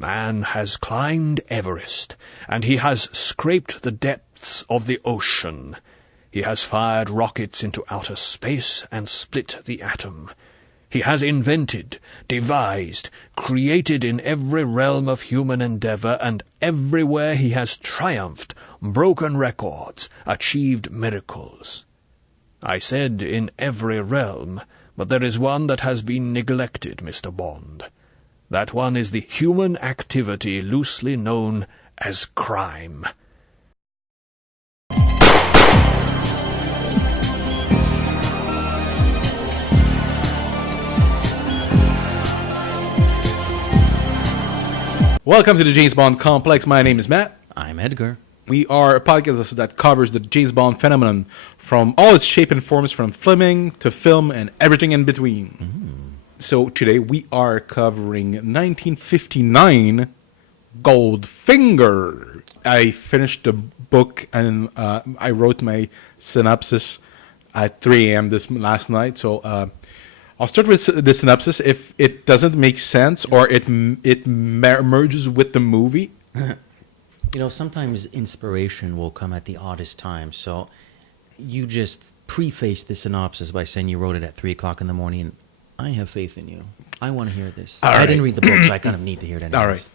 Man has climbed Everest, and he has scraped the depths of the ocean. He has fired rockets into outer space and split the atom. He has invented, devised, created in every realm of human endeavor, and everywhere he has triumphed, broken records, achieved miracles. I said in every realm, but there is one that has been neglected, Mr. Bond. That one is the human activity loosely known as crime. Welcome to the James Bond Complex. My name is Matt. I'm Edgar. We are a podcast that covers the James Bond phenomenon from all its shape and forms, from Fleming to film and everything in between. So today we are covering 1959 Goldfinger. I finished the book and I wrote my synopsis at 3 a.m. this last night. So I'll start with the synopsis. If it doesn't make sense or it merges with the movie. You know, sometimes inspiration will come at the oddest time. So you just preface the synopsis by saying you wrote it at 3 o'clock in the morning. I have faith in you. I want to hear this. I didn't read the book, so I kind of need to hear it anyways. All right.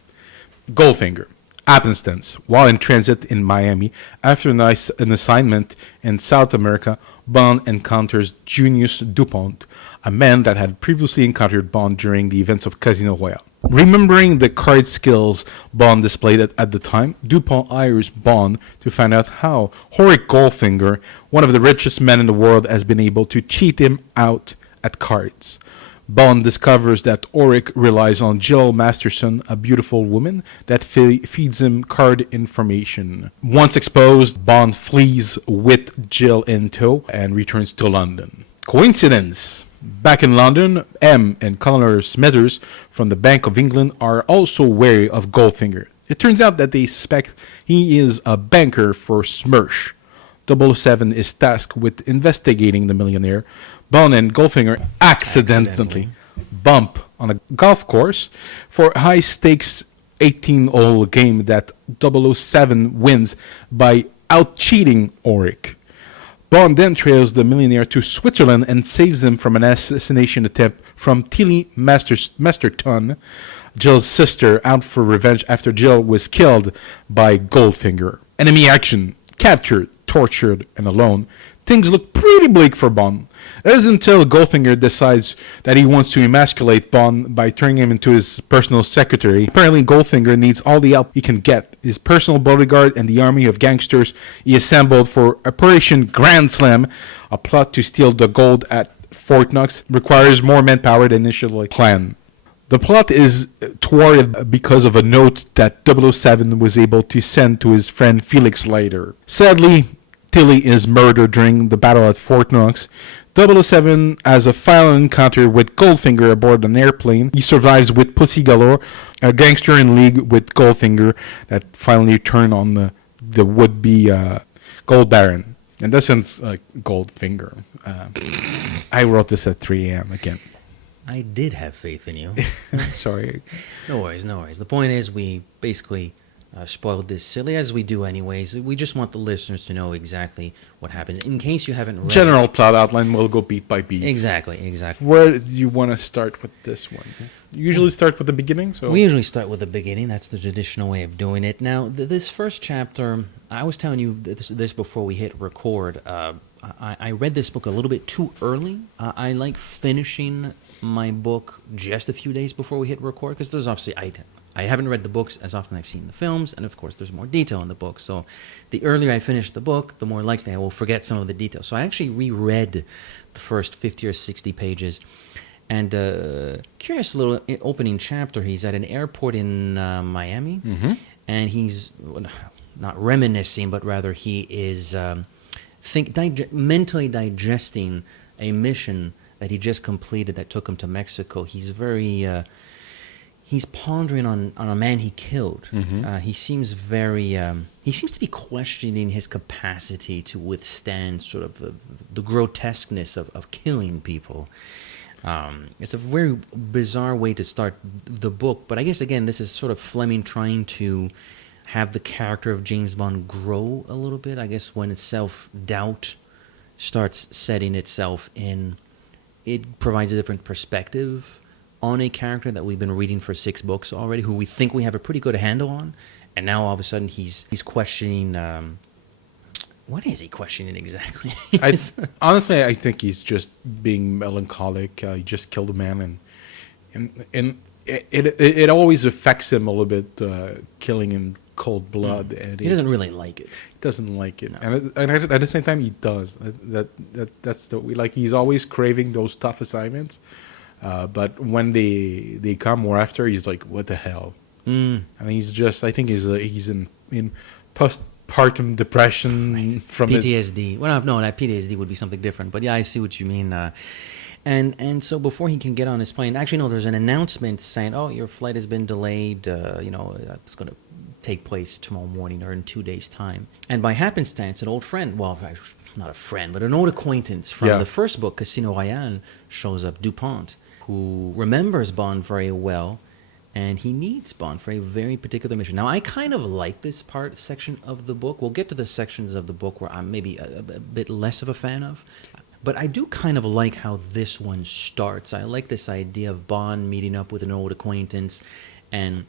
Goldfinger. Happenstance. While in transit in Miami, after an assignment in South America, Bond encounters Junius Dupont, a man that had previously encountered Bond during the events of Casino Royale. Remembering the card skills Bond displayed at the time, Dupont hires Bond to find out how Auric Goldfinger, one of the richest men in the world, has been able to cheat him out at cards. Bond discovers that Auric relies on Jill Masterson, a beautiful woman that feeds him card information. Once exposed, Bond flees with Jill in tow and returns to London. Coincidence! Back in London, M and Colonel Smithers from the Bank of England are also wary of Goldfinger. It turns out that they suspect he is a banker for Smersh. 007 is tasked with investigating the millionaire. Bond and Goldfinger accidentally bump on a golf course for a high-stakes 18-hole game that 007 wins by out-cheating Auric. Bond then trails the millionaire to Switzerland and saves him from an assassination attempt from Tilly Masterton, Jill's sister, out for revenge after Jill was killed by Goldfinger. Enemy action, captured, tortured, and alone. Things look pretty bleak for Bond. It isn't until Goldfinger decides that he wants to emasculate Bond by turning him into his personal secretary. Apparently, Goldfinger needs all the help he can get. His personal bodyguard and the army of gangsters he assembled for Operation Grand Slam, a plot to steal the gold at Fort Knox, requires more manpower than initially planned. The plot is thwarted because of a note that 007 was able to send to his friend Felix later. Sadly, Tilly is murdered during the battle at Fort Knox. 007 has a final encounter with Goldfinger aboard an airplane. He survives with Pussy Galore, a gangster in league with Goldfinger that finally turned on the would-be gold baron. And that sounds like Goldfinger. I wrote this at 3 a.m. again. I did have faith in you. Sorry. No worries. The point is we basically spoiled this silly, as we do anyways. We just want the listeners to know exactly what happens. In case you haven't read General plot outline, we'll go beat by beat. Exactly. Where do you want to start with this one? You usually start with the beginning? So we usually start with the beginning. That's the traditional way of doing it. Now, this first chapter, I was telling you this before we hit record. I read this book a little bit too early. I like finishing my book just a few days before we hit record, because there's obviously I haven't read the books as often as I've seen the films, and of course there's more detail in the book. So the earlier I finish the book, the more likely I will forget some of the details. So I actually reread the first 50 or 60 pages. And curious little opening chapter. He's at an airport in Miami, and he's not reminiscing, but rather he is mentally digesting a mission that he just completed that took him to Mexico. He's very... he's pondering on a man he killed. He seems very... he seems to be questioning his capacity to withstand sort of the grotesqueness of killing people. It's a very bizarre way to start the book, but I guess, again, this is sort of Fleming trying to have the character of James Bond grow a little bit. I guess when self-doubt starts setting itself in, it provides a different perspective on a character that we've been reading for 6 books already, who we think we have a pretty good handle on, and now all of a sudden he's questioning. What is he questioning exactly? Honestly, I think he's just being melancholic. He just killed a man, and it always affects him a little bit, killing in cold blood. And he doesn't really like it. He doesn't like it, No. and at the same time, he does. That's the like. He's always craving those tough assignments, but when they come more after, he's like, "What the hell?" And he's just. I think he's in postpartum depression from PTSD. Well, no, that PTSD would be something different. But yeah, I see what you mean. And so before he can get on his plane, actually, no, there's an announcement saying, "Oh, your flight has been delayed. It's going to take place tomorrow morning or in 2 days' time." And by happenstance, an old friend, well, not a friend, but an old acquaintance from the first book, Casino Royale, shows up, Dupont, who remembers Bond very well. And he needs Bond for a very particular mission. Now, I kind of like this section of the book. We'll get to the sections of the book where I'm maybe a bit less of a fan of. But I do kind of like how this one starts. I like this idea of Bond meeting up with an old acquaintance. And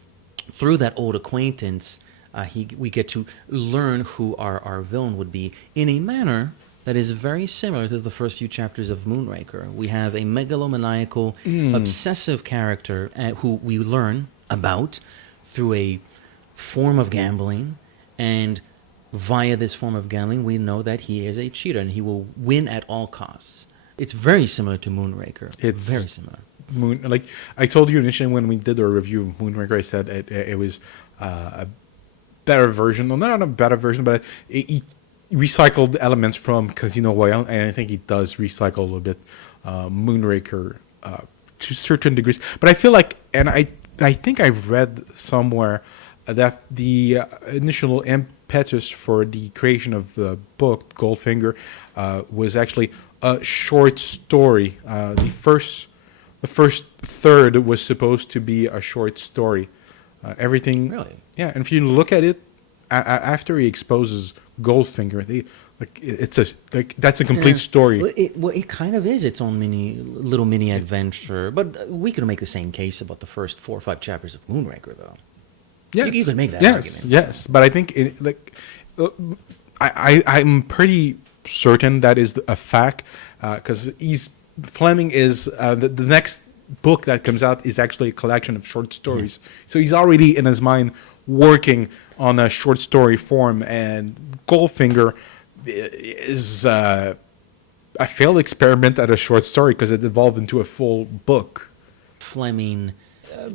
through that old acquaintance, we get to learn who our villain would be in a manner that is very similar to the first few chapters of Moonraker. We have a megalomaniacal, obsessive character who we learn about through a form of gambling, and via this form of gambling, we know that he is a cheater and he will win at all costs. It's very similar to Moonraker. It's very similar. Like I told you initially when we did our review of Moonraker, I said it was a better version. Well, not a better version, but it recycled elements from Casino Royale, and I think he does recycle a little bit Moonraker to certain degrees. But I feel like, and I think I've read somewhere that the initial impetus for the creation of the book Goldfinger was actually a short story. The first third was supposed to be a short story. Everything, really, yeah. And if you look at it, after he exposes Goldfinger, that's a complete story. Well, it kind of is its own little mini adventure. But we could make the same case about the first 4 or 5 chapters of Moonraker, though. Yes. You could make that argument. Yes, but I think I'm pretty certain that is a fact, because Fleming is the next book that comes out is actually a collection of short stories. Yeah. So he's already in his mind working on a short story form, and Goldfinger is a failed experiment at a short story because it evolved into a full book. Fleming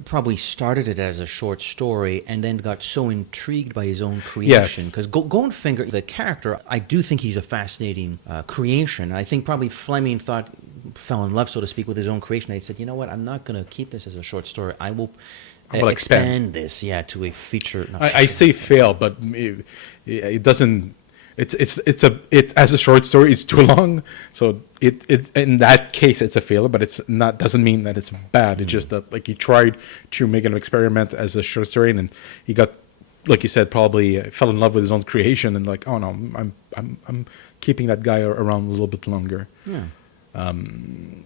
probably started it as a short story and then got so intrigued by his own creation. Because Goldfinger, the character, I do think he's a fascinating creation. I think probably Fleming fell in love, so to speak, with his own creation. He said, you know what, I'm not going to keep this as a short story. I will expand this, to a feature. I say fail, but it doesn't. It's as a short story, it's too long. So it in that case, it's a failure, but it's not. Doesn't mean that it's bad. It's just that he tried to make an experiment as a short story, and he got, like you said, probably fell in love with his own creation, and oh no, I'm keeping that guy around a little bit longer. Yeah. And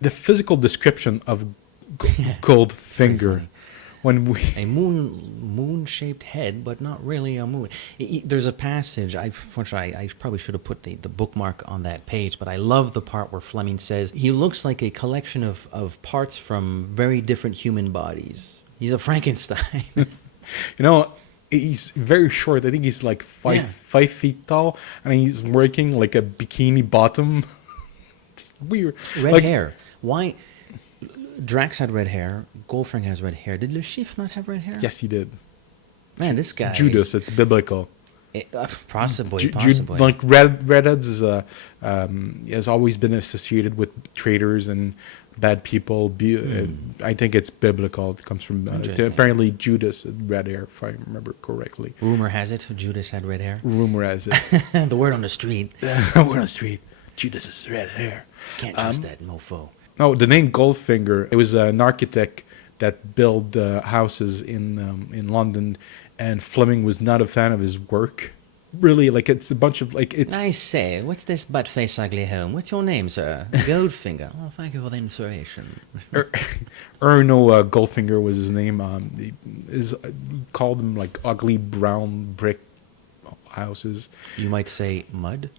the physical description of Goldfinger. A moon-shaped head, but not really a moon. There's a passage. Unfortunately, I probably should have put the bookmark on that page, but I love the part where Fleming says he looks like a collection of parts from very different human bodies. He's a Frankenstein. He's very short. I think he's like 5 feet tall, and he's wearing like a bikini bottom. Just weird. Red hair. Why? Drax had red hair. Goldfinger has red hair. Did Le Chiffre not have red hair? Yes, he did. Man, this guy. Judas, it's biblical. Possibly. Like redheads has always been associated with traitors and bad people. I think it's biblical. It comes from apparently Judas had red hair, if I remember correctly. Rumor has it Judas had red hair. Rumor has it. The word on the street. The word on the street. Judas has red hair. Can't trust that mofo. Oh, the name Goldfinger. It was an architect that built houses in London, and Fleming was not a fan of his work. Really, like it's a bunch of like it's. I say, what's this butt-face ugly home? What's your name, sir? Goldfinger. Oh, thank you for the inspiration. Erno Goldfinger was his name. He called them like ugly brown brick houses. You might say mud?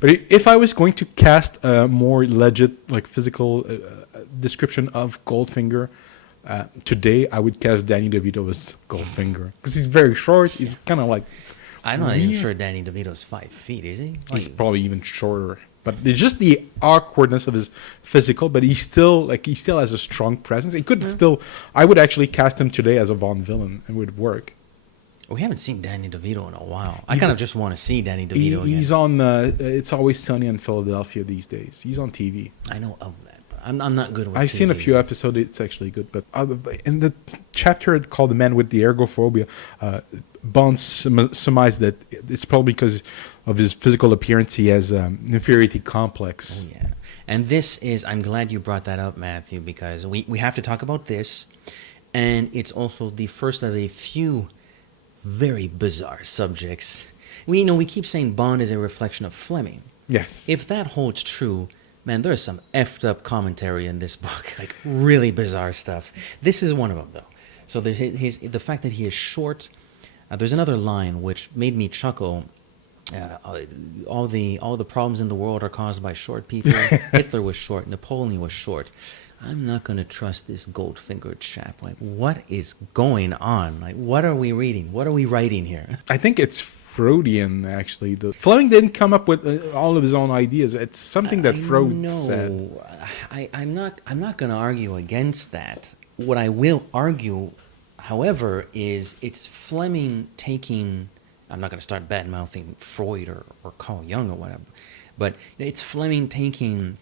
But if I was going to cast a more legit, like physical description of Goldfinger today, I would cast Danny DeVito as Goldfinger because he's very short. He's kind of like. I'm not even sure Danny DeVito's 5 feet, is he? He's probably even shorter. But it's just the awkwardness of his physical. But he still has a strong presence. He could still. I would actually cast him today as a Bond villain. It would work. We haven't seen Danny DeVito in a while. I kind of just want to see Danny DeVito again. He's on It's Always Sunny in Philadelphia these days. He's on TV. I know of that, but I'm not good with I've TV. seen a few episodes. It's actually good. But in the chapter called The Man with the Ergophobia, Bond surmised that it's probably because of his physical appearance. He has an inferiority complex. Oh, yeah. And this is, I'm glad you brought that up, Matthew, because we have to talk about this. And it's also the first of a few very bizarre subjects. We keep saying Bond is a reflection of Fleming. Yes. If that holds true, man, there's some effed up commentary in this book, like really bizarre stuff. This is one of them, though. So the fact that he is short. There's another line which made me chuckle. All the problems in the world are caused by short people. Hitler was short. Napoleon was short. I'm not going to trust this Goldfinger chap. Like, what is going on? Like, what are we reading? What are we writing here? I think it's Freudian, actually. Fleming didn't come up with all of his own ideas. It's something that Freud said. I'm not going to argue against that. What I will argue, however, is it's Fleming taking... I'm not going to start bad-mouthing Freud or Carl Jung or whatever, but it's Fleming taking...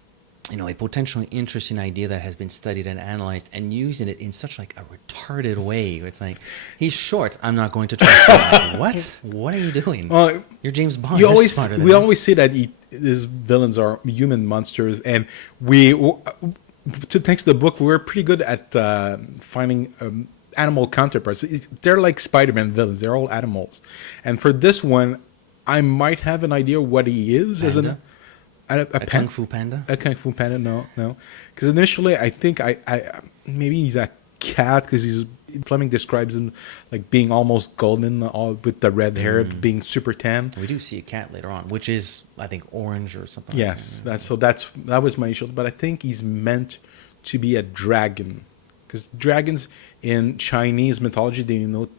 a potentially interesting idea that has been studied and analyzed and using it in such like a retarded way. It's like, he's short. I'm not going to trust him. What? What are you doing? Well, you're James Bond. We You're always say that his villains are human monsters, and thanks to the book, we're pretty good at finding animal counterparts. They're like Spider-Man villains. They're all animals. And for this one, I might have an idea what he is as an... A Kung Fu Panda? A Kung Fu Panda, no. Because initially, I think maybe he's a cat because Fleming describes him like being almost golden, all with the red hair, being super tan. We do see a cat later on, which is, I think, orange or something. Yes, that was my initial. But I think he's meant to be a dragon because dragons in Chinese mythology,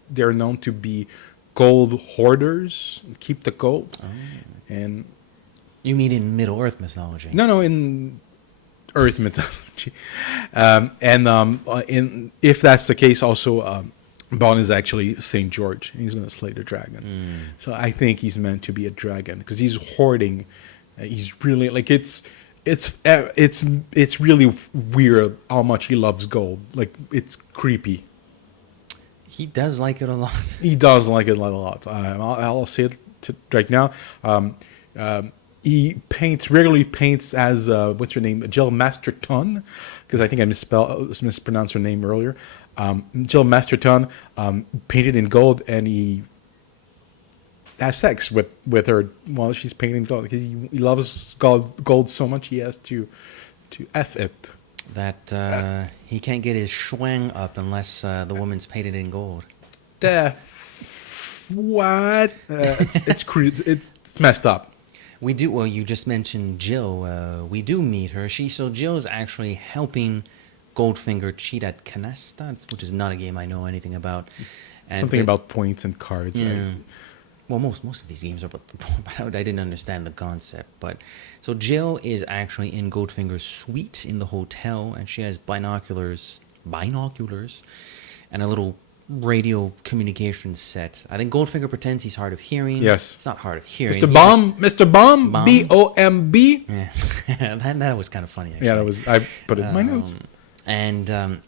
they're known to be gold hoarders, keep the gold, and. You mean in Middle Earth mythology? No, in Earth mythology. If that's the case, also Bond is actually Saint George. He's going to slay the dragon. So I think he's meant to be a dragon because he's hoarding. He's really like it's really weird how much he loves gold. Like it's creepy. He does like it a lot. He does like it a lot. I'll say it right now. He regularly paints as, what's her name, Jill Masterton, because I think I mispronounced her name earlier. Jill Masterton painted in gold, and he has sex with her while she's painting gold. Because he loves gold so much, he has to F it. That he can't get his schwang up unless the woman's painted in gold. What? It's messed up. We do. Well, you just mentioned Jill. We do meet her. Jill's actually helping Goldfinger cheat at Canasta, which is not a game I know anything about. Something about points and cards. Yeah. Right? Well, most of these games are about the point, but I didn't understand the concept. But so Jill is actually in Goldfinger's suite in the hotel, and she has binoculars, and a little radio communication set. I think Goldfinger pretends he's hard of hearing. Yes. It's not hard of hearing. Mr. Bomb, B-O-M-B. Yeah, that was kind of funny, actually. Yeah, I put it in my notes. And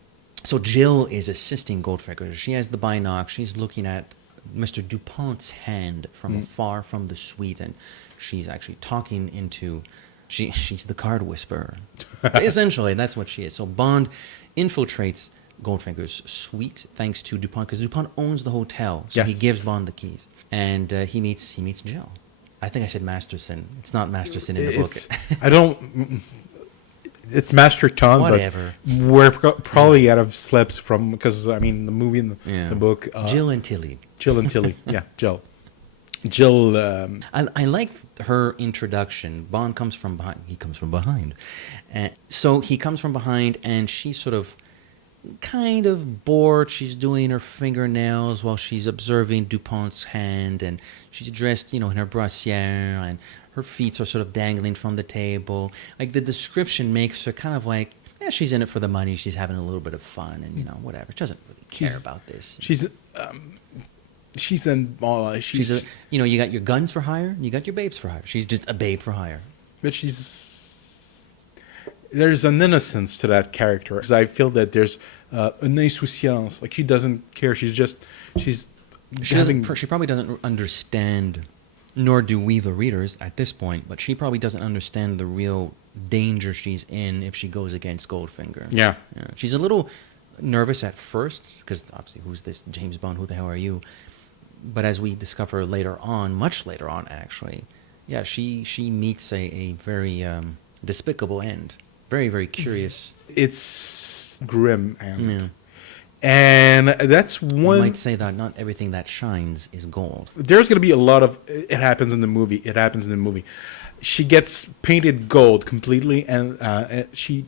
so Jill is assisting Goldfinger. She has the binoc. She's looking at Mr. Dupont's hand from afar from the suite, and she's actually talking into She's the card whisperer. Essentially, that's what she is. So Bond infiltrates Goldfinger's suite thanks to Dupont, because Dupont owns the hotel, so he gives Bond the keys, and he meets Jill. I think I said Masterson. It's not Masterson in the book. I don't. It's Master Tom, Whatever. But we're probably out of slips from, because I mean the movie and the book. Jill and Tilly. Jill and Tilly. Yeah, Jill. Jill. I like her introduction. Bond comes from behind. He comes from behind. So he comes from behind, and she's sort of kind of bored. She's doing her fingernails while she's observing Dupont's hand, and she's dressed, in her brassiere, and her feet are sort of dangling from the table. Like, the description makes her kind of like, she's in it for the money. She's having a little bit of fun, and whatever. She doesn't really care about this. She's in. You got your guns for hire, and you got your babes for hire. She's just a babe for hire. But there's an innocence to that character, because I feel that there's an insouciance. Like, she doesn't care. She probably doesn't understand, nor do we, the readers, at this point. But she probably doesn't understand the real danger she's in if she goes against Goldfinger. Yeah. She's a little nervous at first, because obviously, who's this James Bond? Who the hell are you? But as we discover later on, much later on, actually, she meets a very despicable end. Very, very curious. It's grim, and that's one. You might say that not everything that shines is gold. There's going to be a lot of it happens in the movie. She gets painted gold completely, and she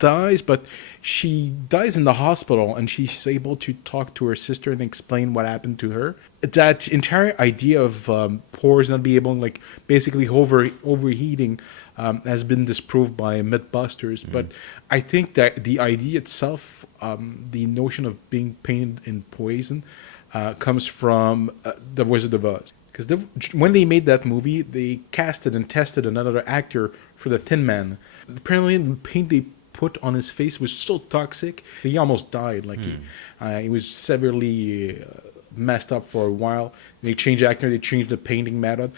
dies, but she dies in the hospital, and she's able to talk to her sister and explain what happened to her. That entire idea of pores not being able, like, basically overheating, has been disproved by Mythbusters. But I think that the idea itself, the notion of being painted in poison, comes from The Wizard of Oz. Because when they made that movie, they casted and tested another actor for the Tin Man. Apparently, the paint they put on his face was so toxic, he almost died. Like, he was severely messed up for a while. They changed the actor, they changed the painting method.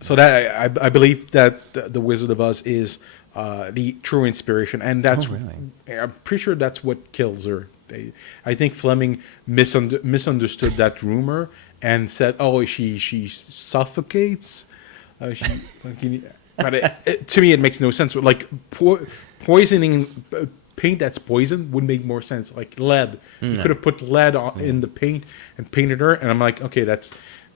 So that I believe that the Wizard of Oz is the true inspiration, and that's I'm pretty sure that's what kills her. I think Fleming misunderstood that rumor and said, "Oh, she suffocates." But to me, it makes no sense. Like, poisoning paint that's poison would make more sense. Like lead, you could have put lead in the paint and painted her, and I'm like, okay, that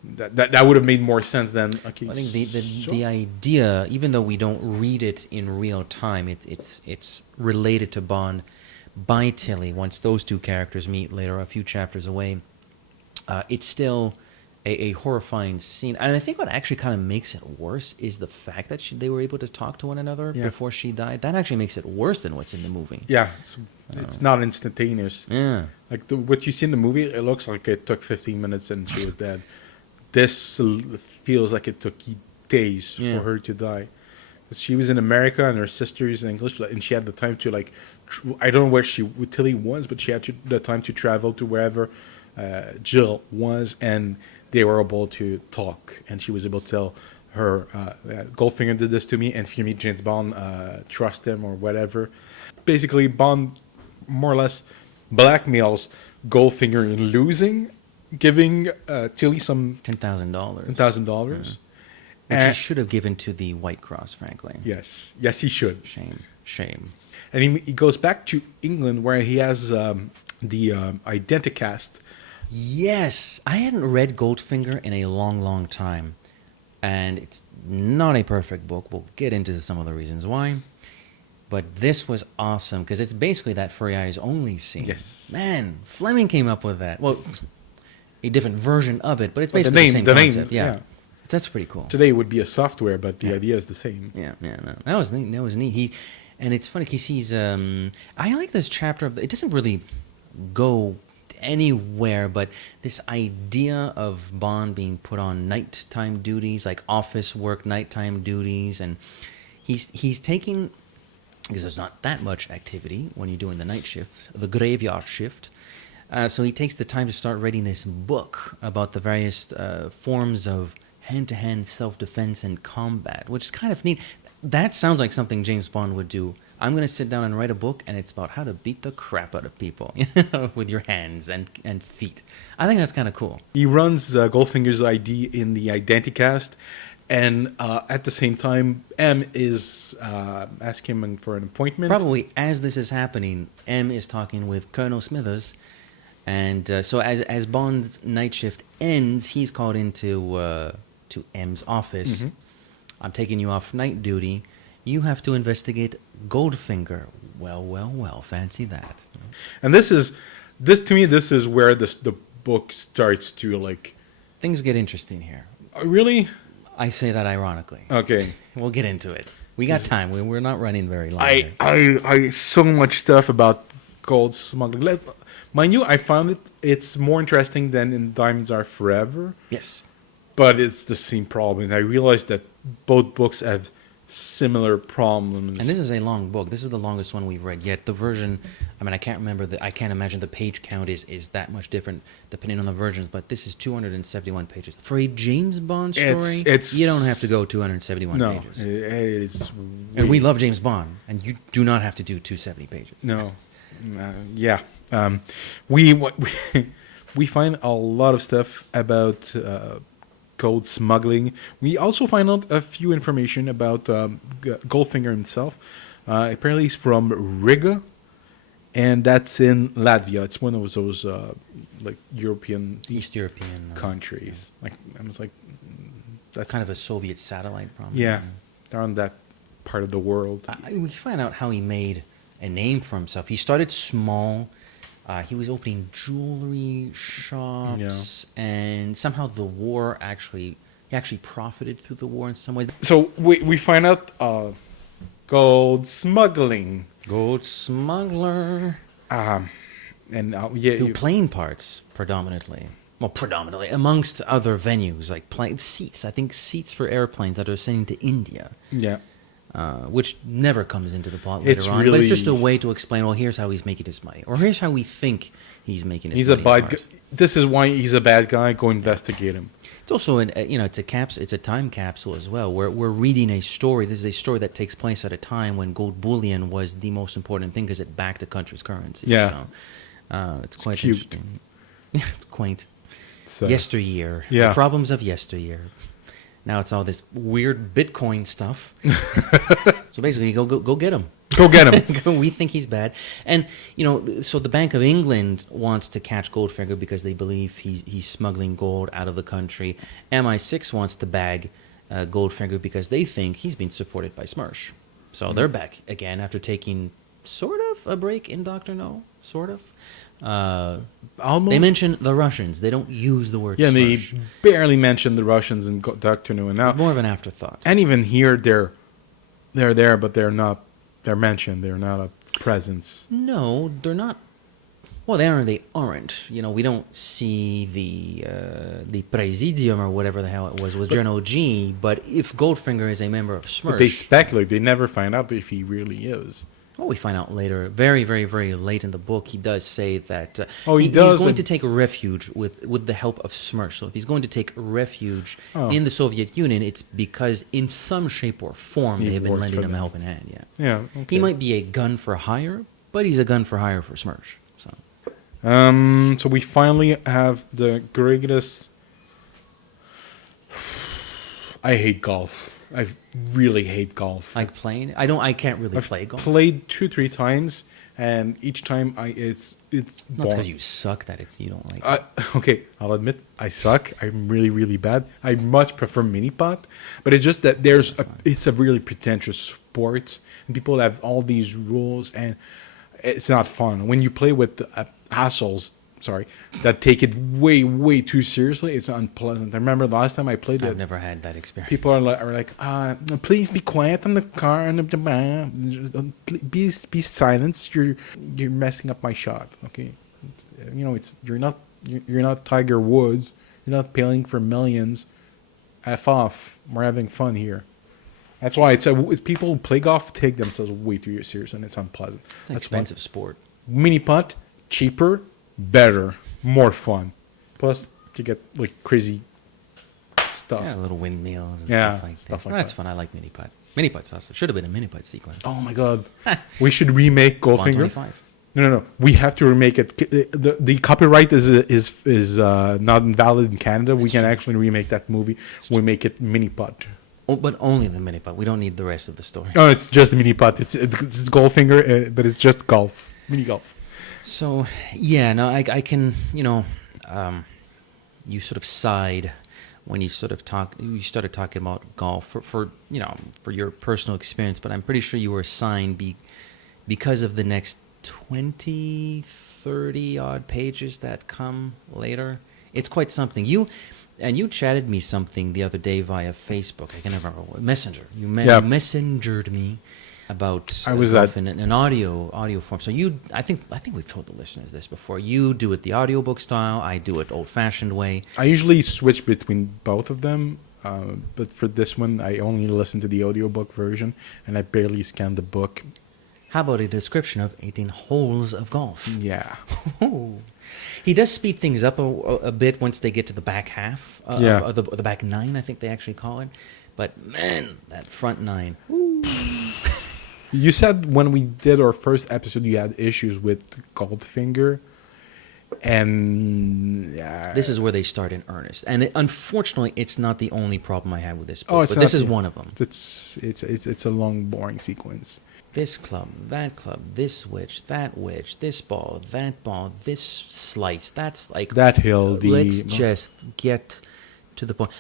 would have made more sense than. Okay, I think the idea, even though we don't read it in real time, it's related to Bond by Tilly. Once those two characters meet later, a few chapters away, it's still a horrifying scene. And I think what actually kind of makes it worse is the fact that they were able to talk to one another before she died. That actually makes it worse than what's in the movie. Yeah, it's not instantaneous. Yeah. Like what you see in the movie, it looks like it took 15 minutes and she was dead. This feels like it took days for her to die. She was in America and her sister is in English, and she had the time to, like, I don't know where Tilly was, but she had the time to travel to wherever Jill was, and they were able to talk, and she was able to tell her, Goldfinger did this to me, and if you meet James Bond, trust him or whatever. Basically, Bond more or less blackmails Goldfinger in losing, giving Tilly some $10,000. $10,000. Which he should have given to the White Cross, frankly. Yes, he should. Shame. And he goes back to England where he has the Identicast. Yes, I hadn't read Goldfinger in a long, long time, and it's not a perfect book. We'll get into some of the reasons why, but this was awesome because it's basically that Furry Eyes Only scene. Yes, man, Fleming came up with that. Well, a different version of it, but it's basically the same concept. Yeah. That's pretty cool. Today it would be a software, but the idea is the same. No. That was neat. And it's funny because he's. I like this chapter. It doesn't really go anywhere, but this idea of Bond being put on nighttime duties, like office work, nighttime duties, and he's taking, because there's not that much activity when you're doing the night shift, the graveyard shift. So he takes the time to start writing this book about the various forms of hand-to-hand self-defense and combat, which is kind of neat. That sounds like something James Bond would do. I'm going to sit down and write a book, and it's about how to beat the crap out of people with your hands and feet. I think that's kind of cool. He runs Goldfinger's ID in the IdentiCast, and at the same time, M is asking him for an appointment. Probably as this is happening, M is talking with Colonel Smithers, and so as Bond's night shift ends, he's called into to M's office. Mm-hmm. I'm taking you off night duty. You have to investigate Goldfinger. Well, fancy that. And this to me, this is where the book starts to like. Things get interesting here. Really? I say that ironically. Okay. We'll get into it. We got time. We're not running very long. I so much stuff about gold smuggling. Mind you, I found it's more interesting than in Diamonds Are Forever. Yes. But it's the same problem. And I realized that both books have similar problems. And this is a long book. This is the longest one we've read yet. The version, I mean, I can't imagine the page count is that much different depending on the versions, but this is 271 pages. For a James Bond story, you don't have to go 271 pages. No, it's... And we love James Bond, and you do not have to do 270 pages. No. Yeah. We find a lot of stuff about... gold smuggling. We also find out a few information about Goldfinger himself. Apparently he's from Riga, and that's in Latvia. It's one of those like East European countries. Like I was like, that's kind of a Soviet satellite, probably. Yeah, they're on that part of the world. We find out how he made a name for himself. He started small. He was opening jewelry shops, and somehow the war he actually profited through the war in some ways. So we find out gold smuggling. Gold smuggler. And through plane parts, predominantly. Well, predominantly, amongst other venues, like seats. I think seats for airplanes that are sending to India. Yeah. Which never comes into the plot later on. But it's just a way to explain, well, here's how he's making his money. Or here's how we think he's making his money. He's a bad guy. This is why he's a bad guy. Go investigate him. It's also, it's a time capsule as well. We're reading a story. This is a story that takes place at a time when gold bullion was the most important thing because it backed a country's currency. Yeah. So it's quite cute. interesting. Yeah, it's quaint. So, yesteryear. Yeah. The problems of yesteryear. Now it's all this weird Bitcoin stuff. So basically, go get him. Go get him. We think he's bad. And, so the Bank of England wants to catch Goldfinger because they believe he's smuggling gold out of the country. MI6 wants to bag Goldfinger because they think he's being supported by Smersh. So they're back again after taking sort of a break in Dr. No. Sort of. Almost. They mention the Russians. They don't use the word Yeah, Smersh. they barely mention the Russians in Dr. No. And now, It's more of an afterthought. and even here, they're there, but they're not. They're mentioned. They're not a presence. No, they're not. Well, they are and they aren't. We don't see the Presidium or whatever the hell it was with General G. But if Goldfinger is a member of Smersh, But they speculate. They never find out if he really is. well, we find out later, very, very, very late in the book, he does say that He he's does, going and- to take refuge with the help of Smersh. So if he's going to take refuge Oh. in the Soviet Union, it's because in some shape or form He they have been worked lending for him a them. helping hand. Yeah. Yeah. Okay. He might be a gun for hire, but he's a gun for hire for Smersh. So So we finally have the greatest. I hate golf. I really hate golf. like playing, I can't really I've play golf. played 2-3 times, and each time it's Not boring. because you suck that you don't like it. Okay, I'll admit I suck. I'm really, really bad. I much prefer mini pot, but it's just that it's a really pretentious sport, and people have all these rules, and it's not fun. When you play with assholes, that take it way, way too seriously, it's unpleasant. I remember the last time I played I've it. never had that experience. People are like, please be quiet on the car and be silent. You're messing up my shot. Okay, you're not Tiger Woods. You're not paying for millions. F off. We're having fun here. That's why people who play golf take themselves way too serious, and it's unpleasant. It's an That's expensive sport. why. Mini putt, cheaper, better, more fun. Plus, you get like crazy stuff. Yeah, little windmills and Yeah, stuff like stuff that. like That's that. fun. I like mini putt. Mini putt sauce. It should have been a mini putt sequence. Oh my god. We should remake Goldfinger. 125. No. We have to remake it. The copyright is not invalid in Canada. We can actually remake that movie. We make it mini putt. Oh, but only the mini putt. We don't need the rest of the story. Oh, it's just mini putt. It's Goldfinger, but it's just golf, mini golf. So yeah, no, I can, you sort of sighed when you started talking about golf for your personal experience, but I'm pretty sure you were sighing because of the next 20, 30 odd pages that come later. It's quite something. You chatted me something the other day via Facebook. I can never remember. Messenger. You messengered me about golf in an audio form. So I think we've told the listeners this before. You do it the audiobook style. I do it old-fashioned way. I usually switch between both of them, but for this one, I only listen to the audiobook version, and I barely scan the book. How about a description of 18 holes of golf? Yeah. He does speed things up a bit once they get to the back half, of the back nine, I think they actually call it. But man, that front nine. Woo. You said when we did our first episode, you had issues with Goldfinger, and this is where they start in earnest. And unfortunately, it's not the only problem I have with this book. Oh, but this is one of them. It's a long, boring sequence. This club, that club, this witch, that witch, this ball, that ball, this slice. That's like that hill. Let's just get to the point.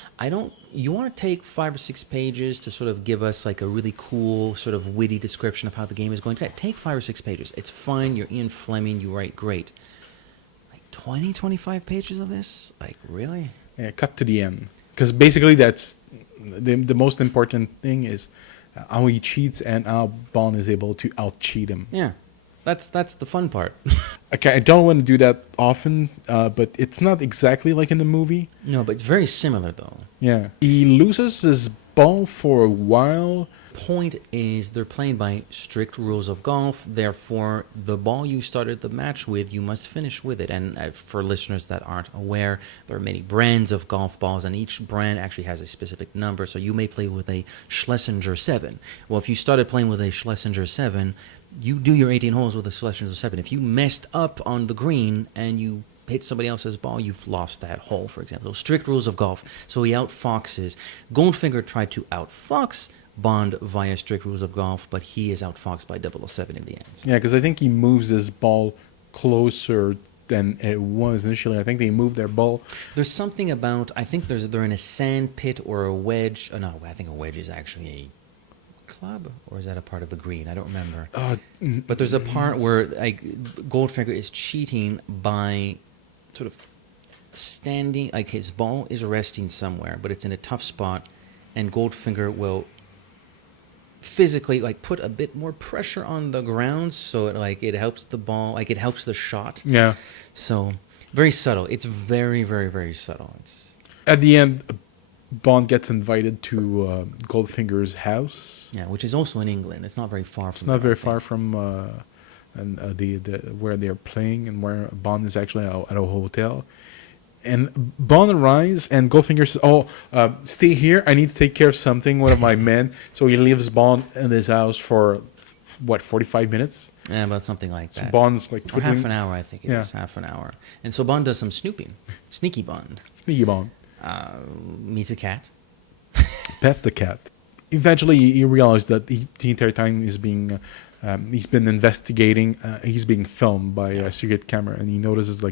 You want to take 5 or 6 pages to sort of give us like a really cool, sort of witty description of how the game is going to get. Take 5 or 6 pages. It's fine. You're Ian Fleming. You write great. Like 20, 25 pages of this? Like, really? Yeah, cut to the end. Because basically that's the most important thing is how he cheats and how Bond is able to out-cheat him. Yeah. That's the fun part. Okay, I don't want to do that often, but it's not exactly like in the movie. No, but it's very similar, though. Yeah. He loses his ball for a while. Point is, they're playing by strict rules of golf. Therefore, the ball you started the match with, you must finish with it. And for listeners that aren't aware, there are many brands of golf balls, and each brand actually has a specific number. So you may play with a Schlesinger 7. Well, if you started playing with a Schlesinger 7, you do your 18 holes with a Schlesinger 7. If you messed up on the green and you hit somebody else's ball, you've lost that hole, for example. Strict rules of golf. So he outfoxes. Goldfinger tried to outfox Bond via strict rules of golf, but he is outfoxed by 007 in the end. Yeah, because I think he moves his ball closer than it was initially. I think they moved their ball. There's something about, I think they're in a sand pit or a wedge. Oh, no, I think a wedge is actually a club, or is that a part of the green? I don't remember. But there's a part where Goldfinger is cheating by sort of standing, like his ball is resting somewhere, but it's in a tough spot, and Goldfinger will physically put a bit more pressure on the ground, so it helps the ball, it helps the shot. Yeah. So very subtle. It's very, very, very subtle. It's at the end, Bond gets invited to Goldfinger's house. Yeah, which is also in England. It's not very far from. It's not very far from where they're playing, and where Bond is actually at a hotel. And Bond arrives, and Goldfinger says, stay here. I need to take care of something, one of my men. So he leaves Bond in his house for, 45 minutes? Yeah, about something like that. So Bond's or twiddling. half an hour, I think it is, half an hour. And so Bond does some snooping. Sneaky Bond. Sneaky Bond. Meets a cat. Pets the cat. Eventually, he realized that the entire time he's been investigating. He's being filmed by a secret camera, and he notices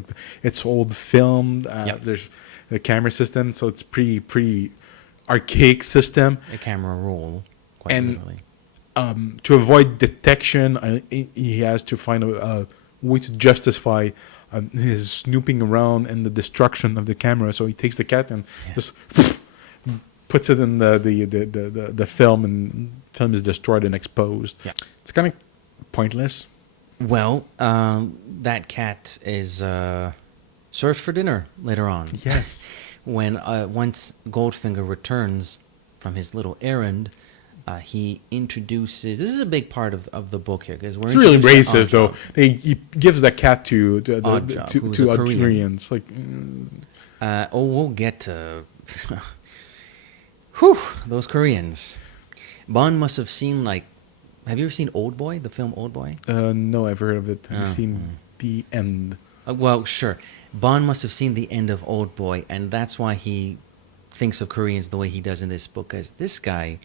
it's old film. There's the camera system, so it's pretty archaic system. A camera roll, quite literally. To avoid detection, he has to find a way to justify his snooping around and the destruction of the camera. So he takes the cat and just puts it in the film, and film is destroyed and exposed. Yeah. It's kind of pointless. Well, that cat is served for dinner later on. Yes. When once Goldfinger returns from his little errand, he introduces. This is a big part of the book here, because it's really racist, though. He gives the cat to Algerians. We'll get to. Whew, those Koreans. Bond must have seen like. Have you ever seen Old Boy? The film Old Boy. No, I've heard of it. I've seen the end. Well, sure. Bond must have seen the end of Old Boy, and that's why he thinks of Koreans the way he does in this book, because this guy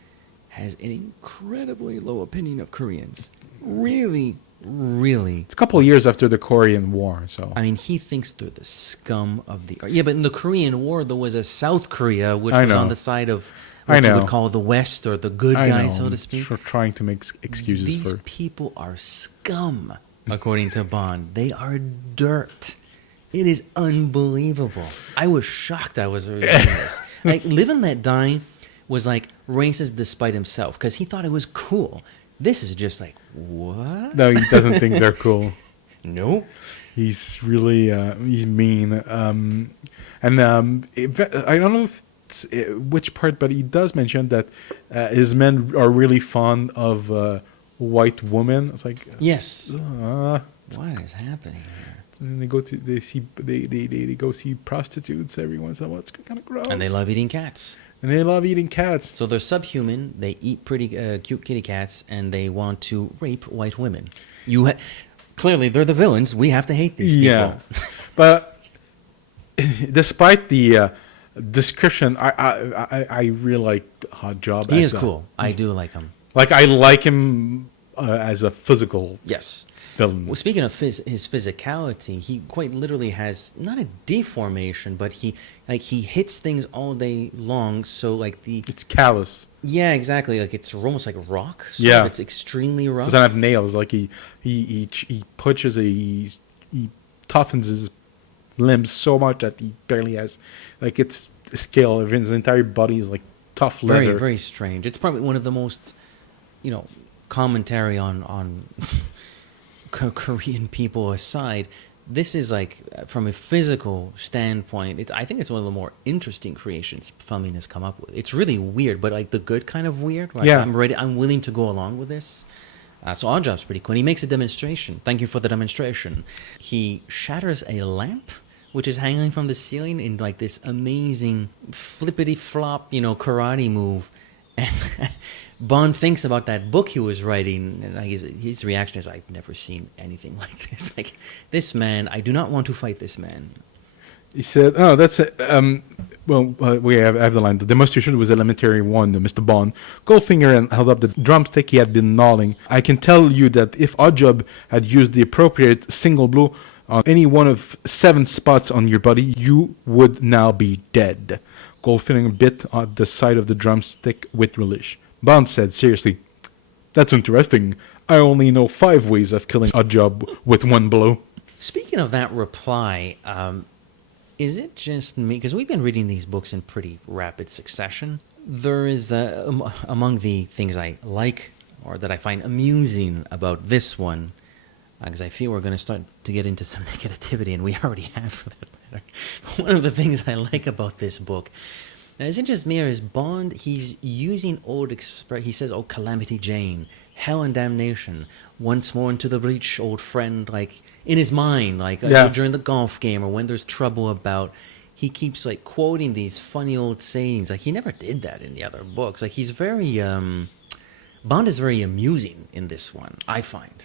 has an incredibly low opinion of Koreans. Really, really. It's a couple of years after the Korean War, so. I mean, he thinks they're the scum of the earth. Yeah, but in the Korean War, there was a South Korea, which was on the side of what you would call the West, or the good guys, so to speak. Trying to make excuses These for... people are scum, according to Bond. They are dirt. It is unbelievable. I was shocked I was reading this. Like, Live and Let Die was like racist despite himself, because he thought it was cool. This is just like, what? No, he doesn't think they're cool. Nope. He's really, he's mean. I don't know if which part, but he does mention that his men are really fond of white women. It's like, yes. What is happening here? And they go see prostitutes every once in a while. It's kind of gross. And they love eating cats. And they love eating cats. So they're subhuman. They eat pretty cute kitty cats, and they want to rape white women. Clearly, they're the villains. We have to hate these people. Yeah, but despite the description, I really like Hot Job. He is cool. I do like him. Like, I like him as a physical villain. Well, speaking of his physicality, he quite literally has not a deformation, but he hits things all day long. So like it's callous. Yeah, exactly. Like it's almost like rock. Yeah, it's extremely rough. Doesn't have nails. Like he pushes he toughens his limbs so much that he barely has, like, it's scale. His entire body is like tough leather. Very, very strange. It's probably one of the most, commentary on Korean people aside. This is like, from a physical standpoint, I think it's one of the more interesting creations Fleming has come up with. It's really weird, but like the good kind of weird. Right? Yeah. I'm willing to go along with this. So Odd Job's pretty cool. And he makes a demonstration. Thank you for the demonstration. He shatters a lamp, which is hanging from the ceiling in like this amazing flippity-flop, karate move. And Bond thinks about that book he was writing, and his reaction is, I've never seen anything like this. Like, this man, I do not want to fight this man. He said, oh, that's it. We have the line. The demonstration was elementary one, Mr. Bond. Goldfinger held up the drumstick he had been gnawing. I can tell you that if Oddjob had used the appropriate single blow on any one of 7 spots on your body, you would now be dead. Goldfinger bit on the side of the drumstick with relish. Bond said seriously, that's interesting. I only know 5 ways of killing Oddjob with 1 blow. Speaking of that reply, is it just me? Because we've been reading these books in pretty rapid succession. There is, among the things I like or that I find amusing about this one, because I feel we're going to start to get into some negativity, and we already have for that matter. One of the things I like about this book, isn't just me or is Bond, he's using old he says, oh, Calamity Jane, hell and damnation, once more into the breach, old friend, like, in his mind, like, during the golf game or when there's trouble about, he keeps, like, quoting these funny old sayings. Like, he never did that in the other books. Like, he's very, Bond is very amusing in this one, I find.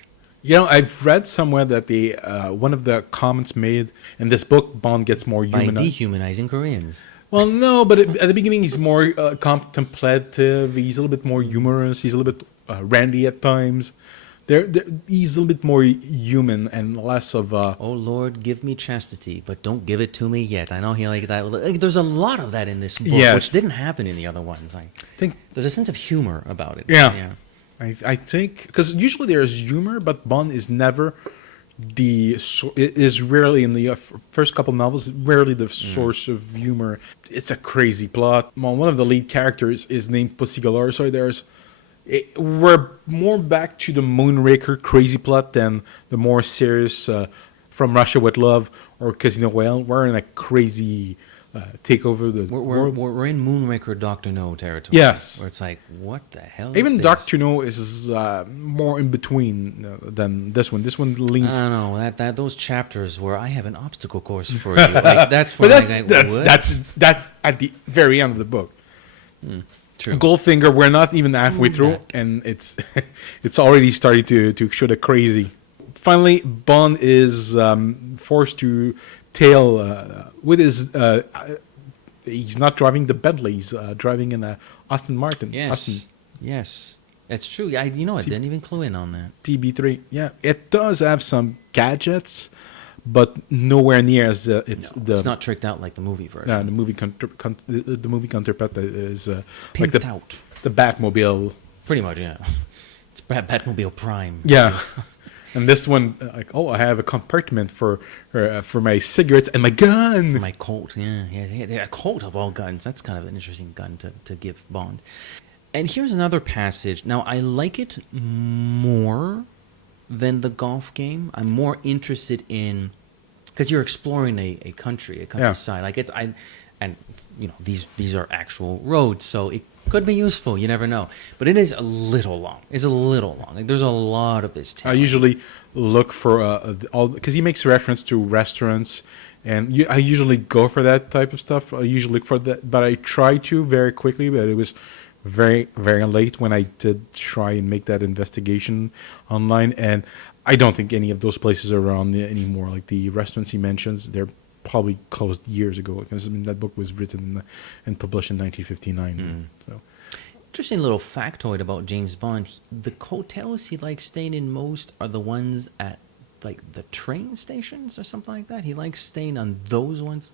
I've read somewhere that the one of the comments made in this book, Bond gets more humanized. By dehumanizing Koreans. Well, no, but at the beginning he's more contemplative. He's a little bit more humorous. He's a little bit randy at times. He's a little bit more human and less of a... Oh, Lord, give me chastity, but don't give it to me yet. I know he like that. Like, there's a lot of that in this book, which didn't happen in the other ones. I think there's a sense of humor about it. Yeah. I think... Because usually there's humor, but Bond is never... is rarely in the first couple novels, rarely the source of humor. It's a crazy plot. Well, one of the lead characters is named Pussy Galore, so we're more back to the Moonraker crazy plot than the more serious From Russia with Love or Casino Royale. We're in a crazy takeover the world. We're in Moonraker Dr. No territory. Yes. Where it's like, what the hell Even is this? Dr. No is more in between than this one. This one leans... I don't know. Those chapters where I have an obstacle course for you. Like, that's where that's at the very end of the book. True. Goldfinger, we're not even halfway through, and it's it's already starting to show the crazy. Finally, Bond is forced to tail with his. He's not driving the Bentley. He's driving in a Aston Martin. Yes. Yes. It's true. I didn't even clue in on that. TB3. Yeah, it does have some gadgets, but nowhere near as It's not tricked out like the movie version. the movie the movie counterpart is Pinked like out. the Batmobile. Pretty much, yeah. It's Batmobile Prime. Yeah, and this one, I have a compartment for my cigarettes and my gun. My Colt, yeah. A Colt of all guns. That's kind of an interesting gun to give Bond. And here's another passage. Now, I like it more than the golf game. I'm more interested in, because you're exploring a countryside. And these are actual roads, so it could be useful. You never know. But it is a little long. Like, there's a lot of this town. I usually look for all because he makes reference to restaurants, and I usually go for that type of stuff. I usually look for that, but I try to very quickly. But it was very, very late when I did try and make that investigation online, and I don't think any of those places are around anymore. Like the restaurants he mentions, they're probably closed years ago, because that book was written and published in 1959. So, interesting little factoid about James Bond: the hotels he likes staying in most are the ones at like the train stations or something like that. He likes staying on those ones.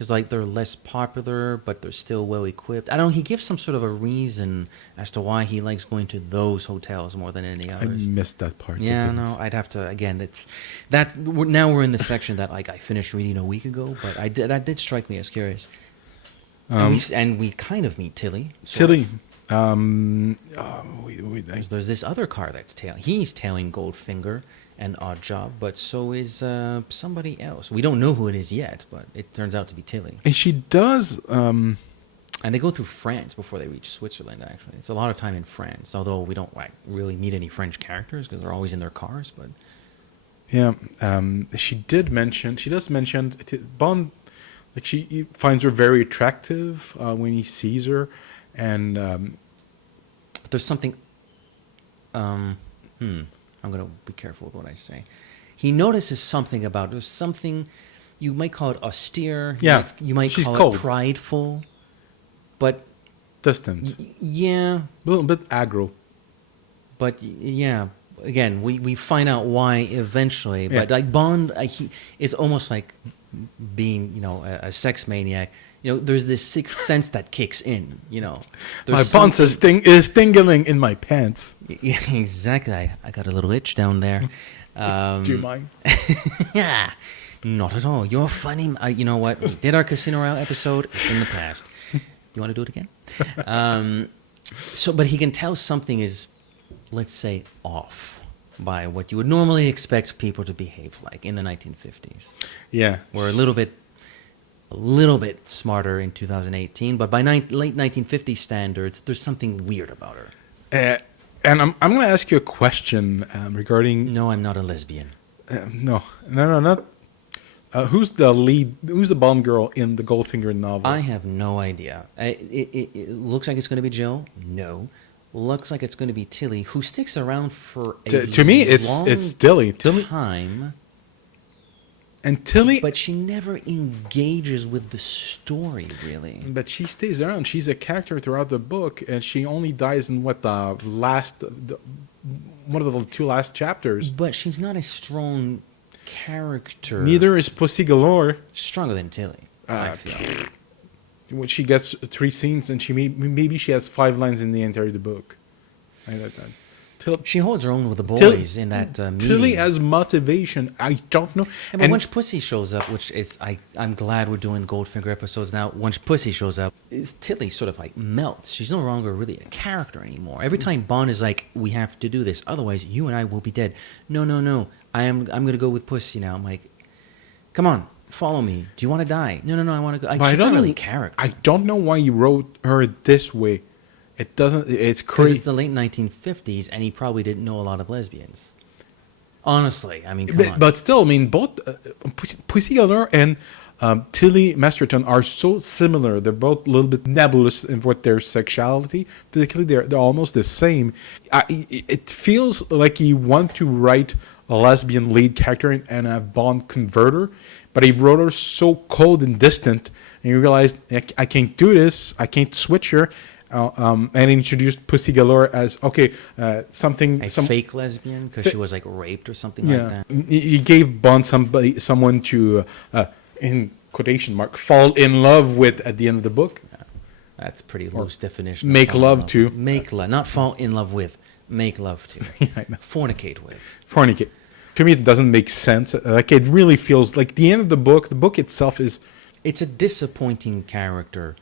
It's like they're less popular, but they're still well equipped. I don't know. He gives some sort of a reason as to why he likes going to those hotels more than any others. I missed that part. Yeah, no, I'd have to. Again, now we're in the section that like I finished reading a week ago, but that did strike me as curious. And we kind of meet Tilly. Tilly. There's this other car that's tailing. He's tailing Goldfinger and Oddjob, but so is somebody else. We don't know who it is yet, but it turns out to be Tilly. And she does. And they go through France before they reach Switzerland. Actually, it's a lot of time in France. Although we don't really meet any French characters because they're always in their cars. But yeah, she does mention Bond. Like he finds her very attractive when he sees her, and but there's something. I'm going to be careful with what I say. He notices something about there's something you might call it austere. Yeah, you might she's call cold. it prideful, but distant. Yeah, a little bit aggro. But yeah, again, we find out why eventually. Yeah. But like Bond, it's almost like being a sex maniac. There's this sixth sense that kicks in. My pants is tingling in my pants. Yeah, exactly. I got a little itch down there. Do you mind? Yeah, not at all. You're funny. You know what? We did our Casino Royale episode. It's in the past. You want to do it again? But he can tell something is, let's say, off by what you would normally expect people to behave like in the 1950s. Yeah, we're a little bit smarter in 2018, but by late 1950s standards, there's something weird about her. And I'm going to ask you a question regarding. No, I'm not a lesbian. No, not. Who's the lead? Who's the Bond girl in the Goldfinger novel? I have no idea. It looks like it's going to be Jill. No. Looks like it's going to be Tilly, who sticks around for to me, it's Tilly. Time. And Tilly, but she never engages with the story, really. But she stays around. She's a character throughout the book, and she only dies in one of the two last chapters. But she's not a strong character. Neither is Pussy Galore. Stronger than Tilly, I feel. When she gets 3 scenes, and maybe she has 5 lines in the entire book. She holds her own with the boys in that meeting. Tilly has motivation. I don't know. But once Pussy shows up, which is I'm glad we're doing Goldfinger episodes now. Once Pussy shows up, Tilly sort of like melts. She's no longer really a character anymore. Every time Bond is like, we have to do this, otherwise you and I will be dead. No. I'm going to go with Pussy now. I'm like, come on, follow me. Do you want to die? No, I want to go. She's not really a character. I don't know why you wrote her this way. It doesn't. It's crazy. Because it's the late 1950s, and he probably didn't know a lot of lesbians. Honestly, I mean, come on. But still, I mean, both Pussy Galore and Tilly Masterton are so similar. They're both a little bit nebulous in what their sexuality. Particularly, they're almost the same. It feels like you want to write a lesbian lead character and a Bond converter, but he wrote her so cold and distant, and you realize I can't do this. I can't switch her. And introduced Pussy Galore as something fake lesbian because she was like raped or something like that. He gave Bond someone to in quotation mark fall in love with at the end of the book. That's pretty loose definition. Make love to. Make love, not fall in love with. Make love to. I know. Fornicate with. Fornicate. To me, it doesn't make sense. Like it really feels like the end of the book. The book itself is. It's a disappointing character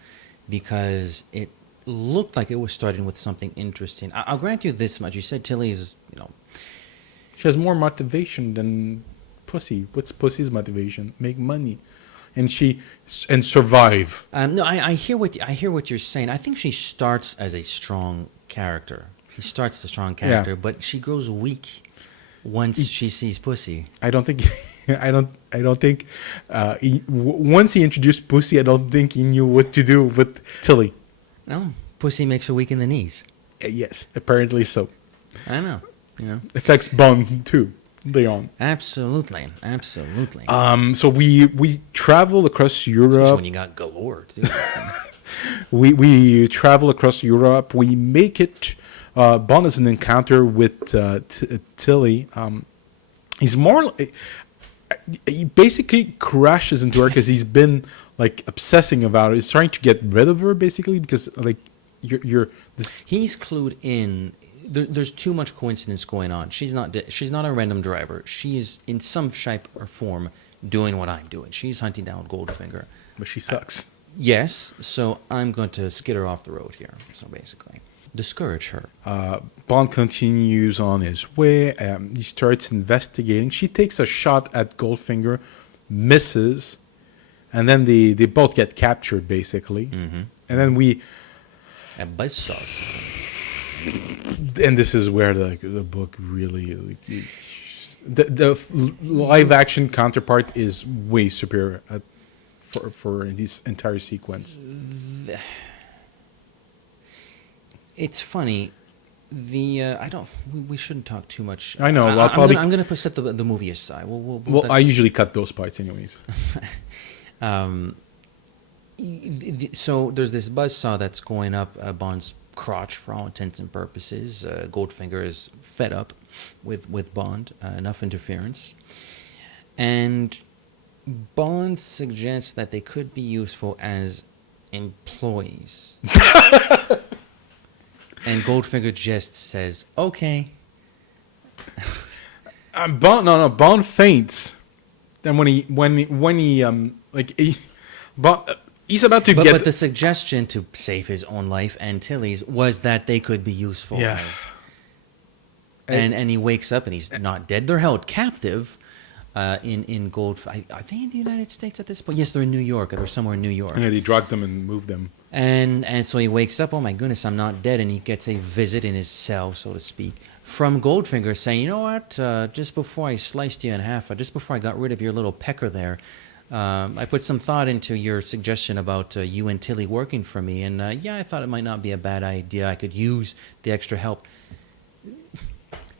because it looked like it was starting with something interesting. I'll grant you this much. You said Tilly's, She has more motivation than Pussy. What's Pussy's motivation? Make money, and survive. No, I hear what you're saying. I think she starts as a strong character. She starts as a strong character, but she grows weak once she sees Pussy. I don't think. I don't think. Once he introduced Pussy, I don't think he knew what to do with Tilly. No, Pussy makes her weak in the knees. Yes, apparently so. I know. Affects Bond too. Leon. Absolutely. So we travel across Europe. Especially when you got galore too. we travel across Europe. We make it. Bond has an encounter with Tilly. He's more. He basically crashes into her because he's been like obsessing about it. He's trying to get rid of her basically because like you're this. He's clued in. There's too much coincidence going on. She's not a random driver. She is in some shape or form doing what I'm doing. She's hunting down Goldfinger. But she sucks. Yes, so I'm going to skid her off the road here. So basically, discourage her. Bond continues on his way. He starts investigating. She takes a shot at Goldfinger, misses, and then they both get captured basically. Mm-hmm. And then A buzzsaw sequence. And this is where the book really the live action counterpart is way superior for this entire sequence. It's funny. We shouldn't talk too much. I know. I'm going to set the movie aside. Well, I usually cut those parts anyways. So there's this buzzsaw that's going up Bond's crotch for all intents and purposes. Goldfinger is fed up with Bond. Enough interference. And Bond suggests that they could be useful as employees. And Goldfinger just says, "Okay." Bond faints. Then he's about to get. But the suggestion to save his own life and Tilly's was that they could be useful. Yeah. And he wakes up and he's not dead. They're held captive in Goldfinger. Are they in the United States at this point? Yes, they're in New York. They're somewhere in New York. Yeah, they drugged them and moved them. And so he wakes up, oh my goodness, I'm not dead, and he gets a visit in his cell, so to speak, from Goldfinger saying, you know what, just before I sliced you in half, just before I got rid of your little pecker there, I put some thought into your suggestion about you and Tilly working for me, and I thought it might not be a bad idea. I could use the extra help.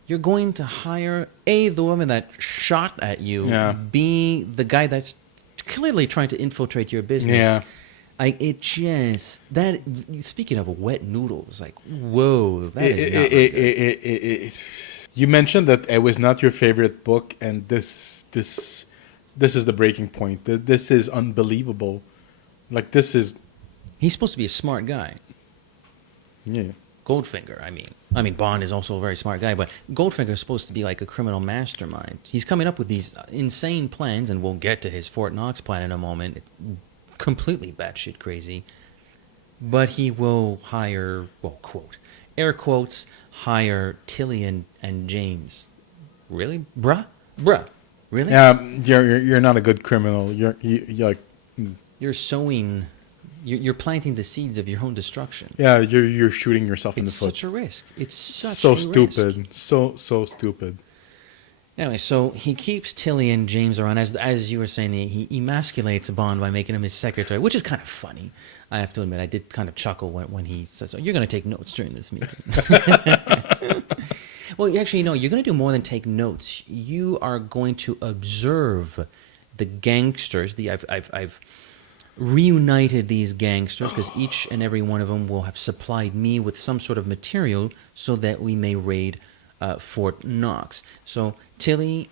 You're going to hire the woman that shot at you, B, the guy that's clearly trying to infiltrate your business. Yeah. Speaking of a wet noodle, it's like, whoa, that is not You mentioned that it was not your favorite book, and this is the breaking point. This is unbelievable. Like, this is... He's supposed to be a smart guy. Yeah. Goldfinger, I mean, Bond is also a very smart guy, but Goldfinger is supposed to be like a criminal mastermind. He's coming up with these insane plans, and we'll get to his Fort Knox plan in a moment. Completely batshit crazy, but he will hire, well, quote, air quotes, hire Tilly and James. Really, bruh, really? You're not a good criminal. You're like You're sowing, you're planting the seeds of your own destruction. Yeah, you're shooting yourself in the foot. It's such a risk. It's such so a stupid. risk. So stupid. Anyway, so he keeps Tilly and James around. As you were saying, he emasculates Bond by making him his secretary, which is kind of funny. I have to admit, I did kind of chuckle when he says, "Oh, you're going to take notes during this meeting." Well, actually, no, you're going to do more than take notes. You are going to observe the gangsters. I've reunited these gangsters because each and every one of them will have supplied me with some sort of material so that we may raid Fort Knox. So, Tilly,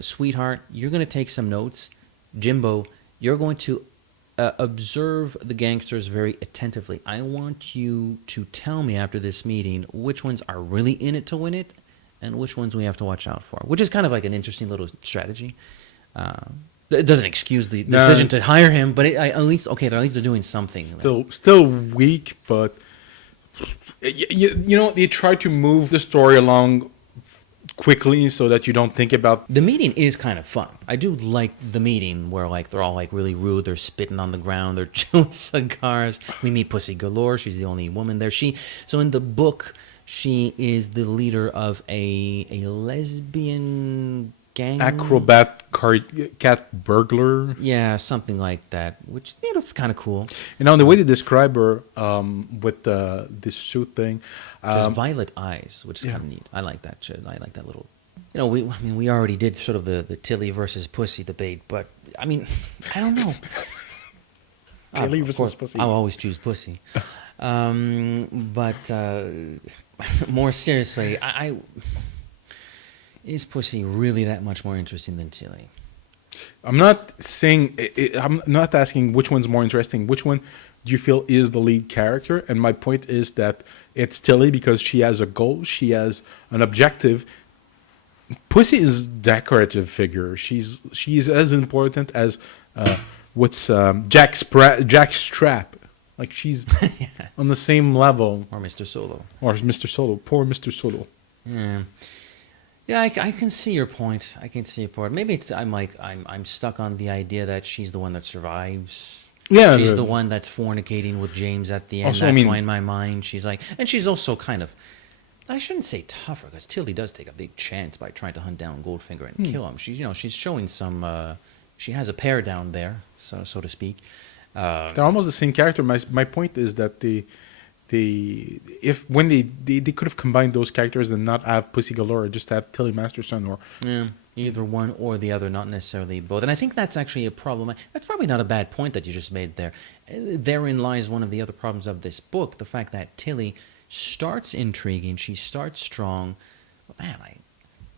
sweetheart, you're going to take some notes. Jimbo, you're going to observe the gangsters very attentively. I want you to tell me after this meeting which ones are really in it to win it and which ones we have to watch out for, which is kind of like an interesting little strategy. It doesn't excuse the decision to hire him, but at least they're doing something. Still weak, but you know, they try to move the story along quickly so that you don't think about. The meeting is kind of fun. I do like the meeting where like they're all like really rude. They're spitting on the ground. They're chewing cigars. We meet Pussy Galore. She's the only woman there. So in the book, she is the leader of a lesbian gang, acrobat cat burglar. Yeah, something like that. Which it's kind of cool. You know, the way they describe her with this suit thing. She has violet eyes, which is kind of neat. I like that shit. I like that little. You know, we already did sort of the Tilly versus Pussy debate, but I mean, I don't know. Tilly versus Pussy. I'll always choose Pussy. But more seriously, is Pussy really that much more interesting than Tilly? I'm not saying. I'm not asking which one's more interesting. Which one do you feel is the lead character? And my point is that it's Tilly because she has a goal. She has an objective. Pussy is decorative figure. She's as important as Jack Strap. Like she's on the same level. Or Mr. Solo. Or Mr. Solo. Poor Mr. Solo. Yeah. Yeah, I can see your point. Maybe I'm stuck on the idea that she's the one that survives. Yeah, she's the one that's fornicating with James at the end. Also, that's why in my mind she's like, and she's also kind of, I shouldn't say tougher because Tilly does take a big chance by trying to hunt down Goldfinger and kill him. She's showing some. She has a pair down there, so to speak. They're almost the same character. My point is that when they could have combined those characters and not have Pussy Galore, just have Tilly Masterson or either one or the other, not necessarily both. And I think that's actually a problem. That's probably not a bad point that you just made there. Therein lies one of the other problems of this book, the fact that Tilly starts intriguing, she starts strong. But man,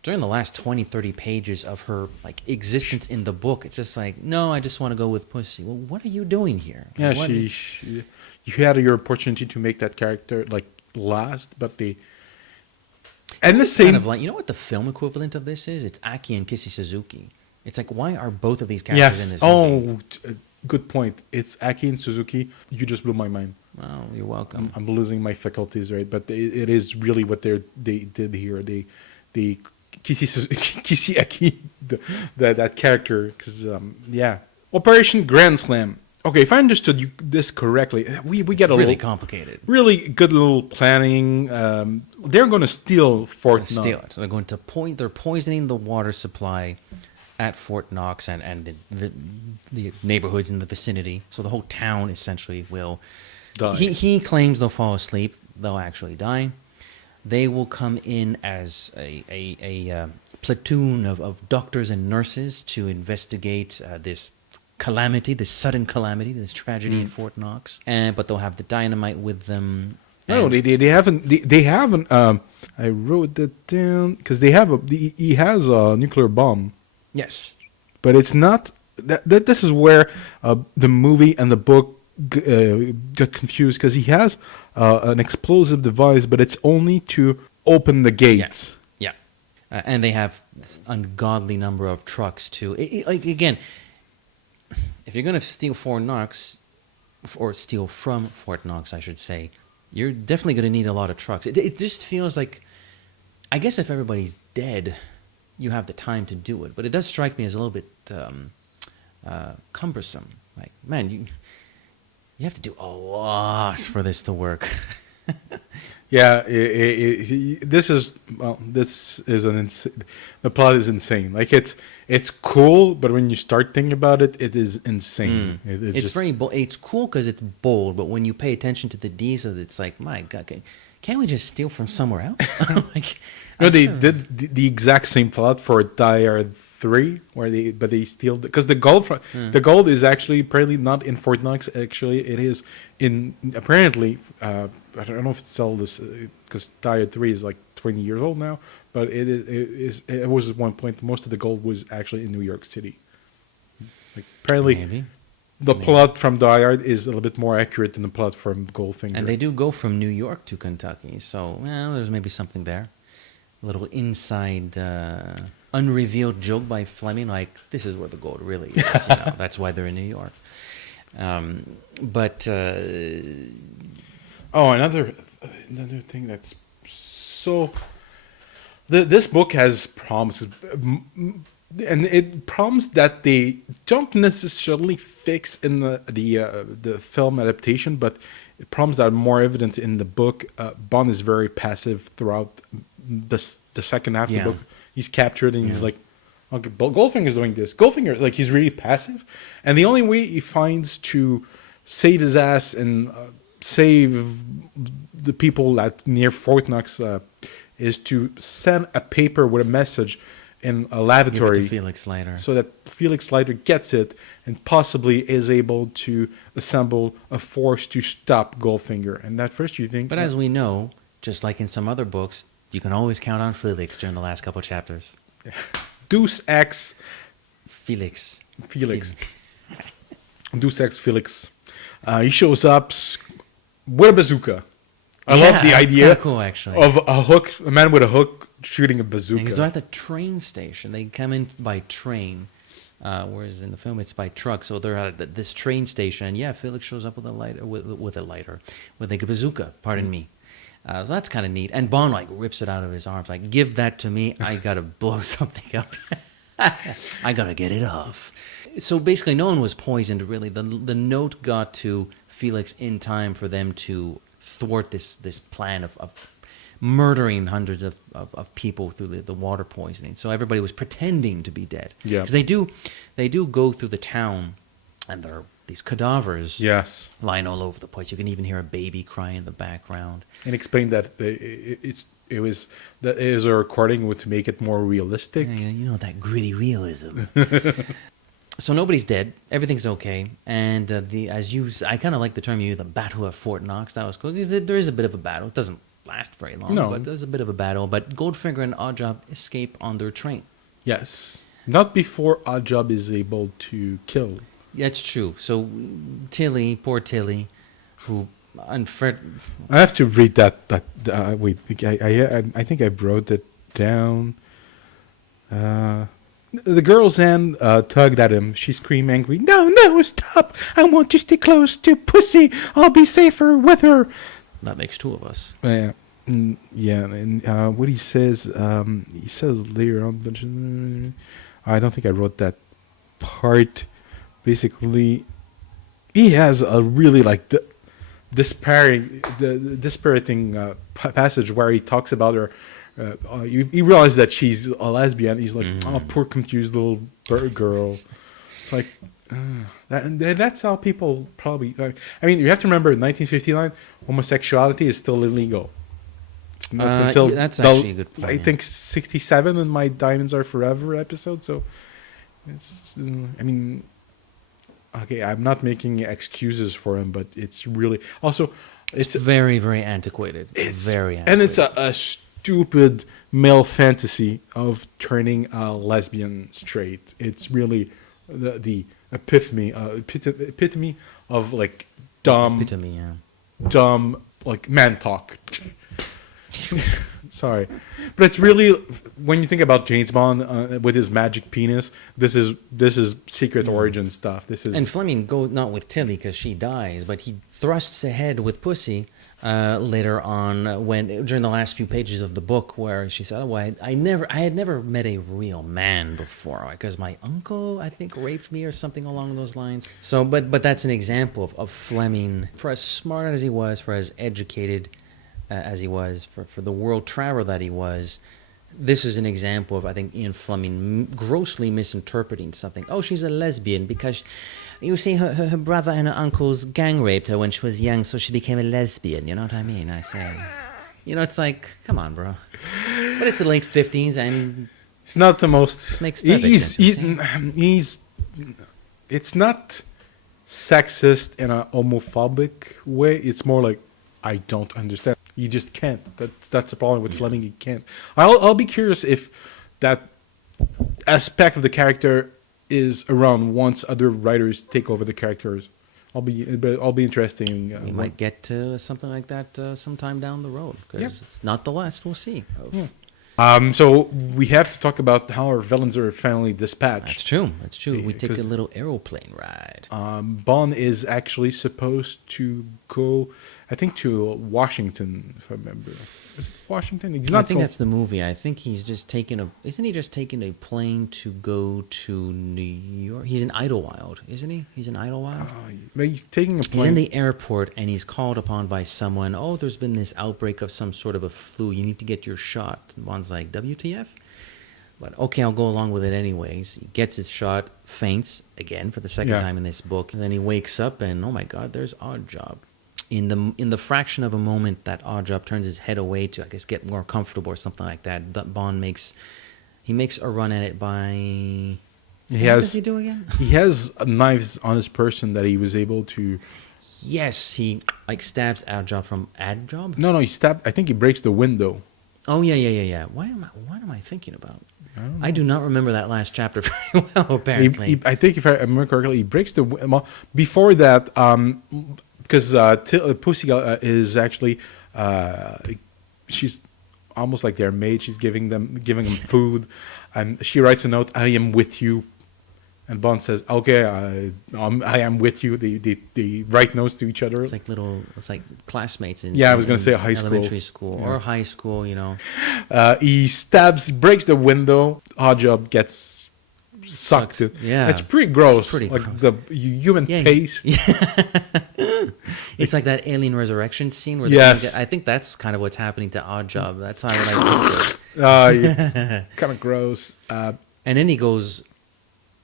during the last 20, 30 pages of her like existence in the book, it's just like, no, I just want to go with Pussy. Well, what are you doing here? Yeah, you had your opportunity to make that character like last, but and the same kind of like, you know what the film equivalent of this is? It's Aki and Kissy Suzuki. It's like, why are both of these characters in this movie? Good point. It's Aki and Suzuki. You just blew my mind. Well, you're welcome. I'm losing my faculties, right? But it is really what they did here. They Kissy Aki, that character, because Operation Grand Slam. Okay, if I understood this correctly, we get a really complicated. Really good little planning. They're going to steal Fort Knox. Steal it. They're going to They're poisoning the water supply at Fort Knox and the neighborhoods in the vicinity. So the whole town essentially will die. He claims they'll fall asleep. They'll actually die. They will come in as a platoon of doctors and nurses to investigate this calamity, this sudden calamity, this tragedy in Fort Knox. But they'll have the dynamite with them. No, they haven't. They haven't. I wrote that down because he has a nuclear bomb. Yes, but it's not. This is where the movie and the book got confused because he has an explosive device, but it's only to open the gates. Yeah. And they have this ungodly number of trucks too. Again, if you're going to steal Fort Knox, or steal from Fort Knox, I should say, you're definitely going to need a lot of trucks. It just feels like, I guess if everybody's dead, you have the time to do it. But it does strike me as a little bit cumbersome. Like, man, you have to do a lot for this to work. Yeah, this is the plot is insane. Like it's cool, but when you start thinking about it, it is insane. It's It's just, very bold. It's cool because it's bold, but when you pay attention to the details, it's like, my God, can't we just steal from somewhere else? Like, no, I'm they sure- did the exact same plot for Die Hard 3, where they steal because the gold is actually apparently not in Fort Knox. Actually, it is in apparently. I don't know if it's still this because Die Hard 3 is like 20 years old now, but it was at one point most of the gold was actually in New York City. Like apparently, Maybe. the plot from Die Hard is a little bit more accurate than the plot from Goldfinger. And they do go from New York to Kentucky, so well, there's maybe something there. A little inside, unrevealed joke by Fleming, like this is where the gold really is. That's why they're in New York. But Oh, another thing that's so. This book has promises, and it promised that they don't necessarily fix in the film adaptation, but it promised that more evident in the book. Bond is very passive throughout the second half Yeah. of the book. He's captured and he's like, okay, Goldfinger's doing this. Goldfinger, like he's really passive, and the only way he finds to save his ass and save the people at near Fort Knox is to send a paper with a message in a give it lavatory to Felix later. so that Felix Leiter gets it and possibly is able to assemble a force to stop Goldfinger. And at first you think... But as we know, just like in some other books, you can always count on Felix during the last couple chapters. Deus Ex Felix. Felix. Deus Ex Felix. He shows up with a bazooka. I love the that's idea kinda cool, actually. of a man with a hook shooting a bazooka. Because they're at the train station. They come in by train, whereas in the film it's by truck. So they're at this train station, and yeah, Felix shows up with a lighter, with a bazooka. Pardon me. So that's kind of neat. And Bond like rips it out of his arms, like, "Give that to me. I gotta blow something up. I gotta get it off." So basically, no one was poisoned. Really, the note got to Felix in time for them to thwart this plan of murdering hundreds of people through the water poisoning. So everybody was pretending to be dead. Yeah. Because they do go through the town, and there are these cadavers Yes. lying all over the place. You can even hear a baby crying in the background. And explain that it was a recording to make it more realistic. Yeah, you know, that gritty realism. So nobody's dead. Everything's okay. And I kind of like the term you used, the Battle of Fort Knox. That was cool because there is a bit of a battle. It doesn't last very long, No. but there's a bit of a battle. But Goldfinger and Oddjob escape on their train. Yes. Not before Oddjob is able to kill. That's true. So Tilly, poor Tilly, who I have to read that. Wait, I think I wrote it down. The girl's hand tugged at him. She screamed angry, No, stop! I want to stay close to Pussy. I'll be safer with her. that makes two of us. Yeah, and what he says later on. I don't think I wrote that part. Basically, he has a really dispiriting passage where he talks about her. He realized that she's a lesbian. He's like, "Oh, poor confused little girl." It's like that's how people probably. I mean, you have to remember, in 1959, homosexuality is still illegal. Not until yeah, that's actually a good point. I think 67 in my Diamonds Are Forever episode. So, I mean, okay, I'm not making excuses for him, but it's really also It's very, very antiquated. it's very antiquated. and it's a stupid male fantasy of turning a lesbian straight. It's really the epitome of like epitome, yeah. dumb like man talk. Sorry, but it's really, when you think about James Bond with his magic penis, this is secret origin stuff. This is And Fleming go not with Tilly because she dies, but he thrusts ahead with Pussy later on during the last few pages of the book, where she said, "Oh, I had never met a real man before because my uncle, I think, raped me or something along those lines." So, but that's an example of Fleming, for as smart as he was, for as educated as he was, for the world traveler that he was, this is an example of, I think, Ian Fleming grossly misinterpreting something. Oh, she's a lesbian because, you see, her brother and her uncles gang raped her when she was young, so she became a lesbian. You know what I mean? I say, it's like, come on, bro. But it's the late 50s, and it's not the most. this makes perfect sense. It's not sexist in a homophobic way. It's more like, I don't understand. You just can't. That's the problem with Fleming. You can't. I'll be curious if that aspect of the character is around once other writers take over the characters. I'll be interesting. We might get to something like that sometime down the road, because it's not the last we'll see. So we have to talk about how our villains are finally dispatched. That's true. We take a little aeroplane ride. Bond is actually supposed to go, I think, to Washington, if I remember. Is it Washington? I think that's the movie. I think he's just taking isn't he just taking a plane to go to New York? He's in Idlewild, isn't he? He's in Idlewild? He's taking a plane. He's in the airport, and he's called upon by someone. Oh, there's been this outbreak of some sort of a flu. You need to get your shot. And Bond's like, WTF? But okay, I'll go along with it anyways. He gets his shot, faints again for the second time in this book. And then he wakes up, and oh my God, there's Oddjob. In the fraction of a moment that Oddjob turns his head away to, I guess, get more comfortable or something like that, Bond makes a run at it by. What does he do again? He has knives on his person that he was able to. Yes, he stabs Oddjob from Adjob. No, he stabbed. I think he breaks the window. Oh yeah. What am I thinking about? I do not remember that last chapter very well. Apparently, I think if I remember correctly, he breaks the. Well, before that, because Pussy is actually, she's almost like their maid. She's giving them food, and she writes a note. I am with you, and Bond says, "Okay, I am with you." They write notes to each other. It's like classmates in. I was going to say high school, elementary school or high school. He breaks the window. Oddjob gets sucked in. Yeah, it's pretty gross. It's pretty like gross. The human paste. It's like that alien resurrection scene where I think that's kind of what's happening to Oddjob. That's how I picture it. It's kind of gross. And then he goes.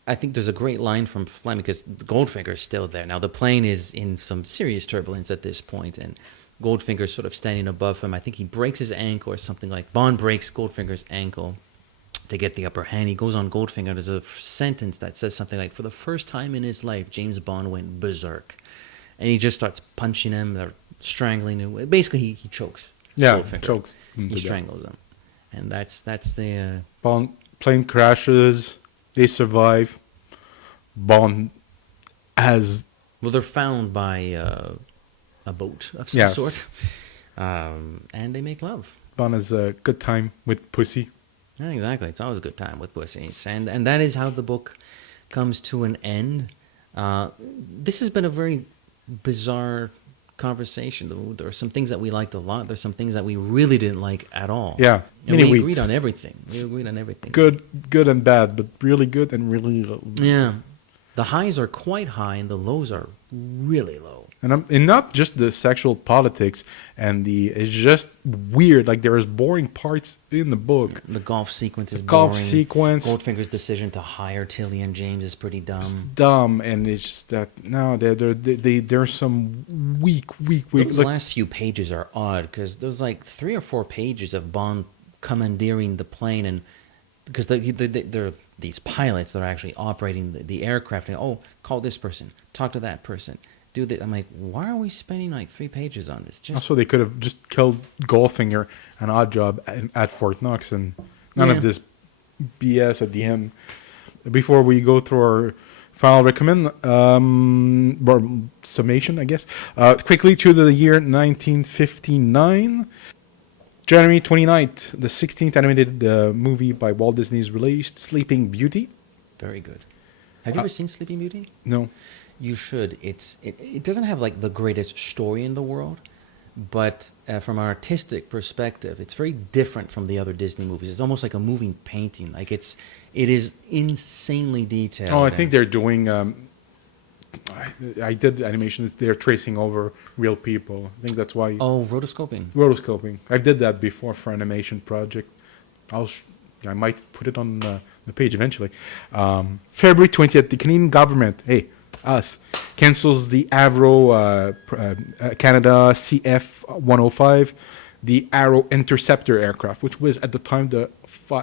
I think there's a great line from Fleming, because Goldfinger is still there. Now the plane is in some serious turbulence at this point, and Goldfinger's sort of standing above him. I think he breaks his ankle or something like. Bond breaks Goldfinger's ankle to get the upper hand. He goes on Goldfinger. There's a sentence that says something like, "For the first time in his life, James Bond went berserk," and he just starts punching him or strangling him. Basically, he chokes. Yeah, Goldfinger. chokes. He strangles him, and that's the. Bond plane crashes. They survive. Bond has. Well, they're found by a boat of some sort, and they make love. Bond has a good time with Pussy. Yeah, exactly. It's always a good time with pussies, and that is how the book comes to an end. This has been a very bizarre conversation. There are some things that we liked a lot. There's some things that we really didn't like at all. Yeah, we agreed on everything. Good and bad, but really good and really low. Yeah, the highs are quite high and the lows are really low. And not just the sexual politics it's just weird. Like there's boring parts in the book. The golf sequence is boring. Golf sequence. Goldfinger's decision to hire Tilly and James is pretty dumb. It's dumb, and it's just that there's some weak. Those last few pages are odd, because there's like 3 or 4 pages of Bond commandeering the plane, and because they're these pilots that are actually operating the aircraft, and call this person, talk to that person. I'm like, why are we spending like 3 pages on this? Also, they could have just killed Goldfinger and Oddjob at Fort Knox, and none of this BS at the end. Before we go through our final or summation, I guess, quickly to the year 1959. January 29th, the 16th animated movie by Walt Disney is released, Sleeping Beauty. Very good. Have you ever seen Sleeping Beauty? No. You should. It doesn't have like the greatest story in the world, but from an artistic perspective, it's very different from the other Disney movies. It's almost like a moving painting. Like it is insanely detailed. I think they're doing. I did animation. They're tracing over real people. I think that's why. Oh, rotoscoping. Rotoscoping. I did that before for animation project. I might put it on the page eventually. February 20th, the Canadian government, us, cancels the Avro Canada CF-105, the Arrow Interceptor aircraft, which was at the time the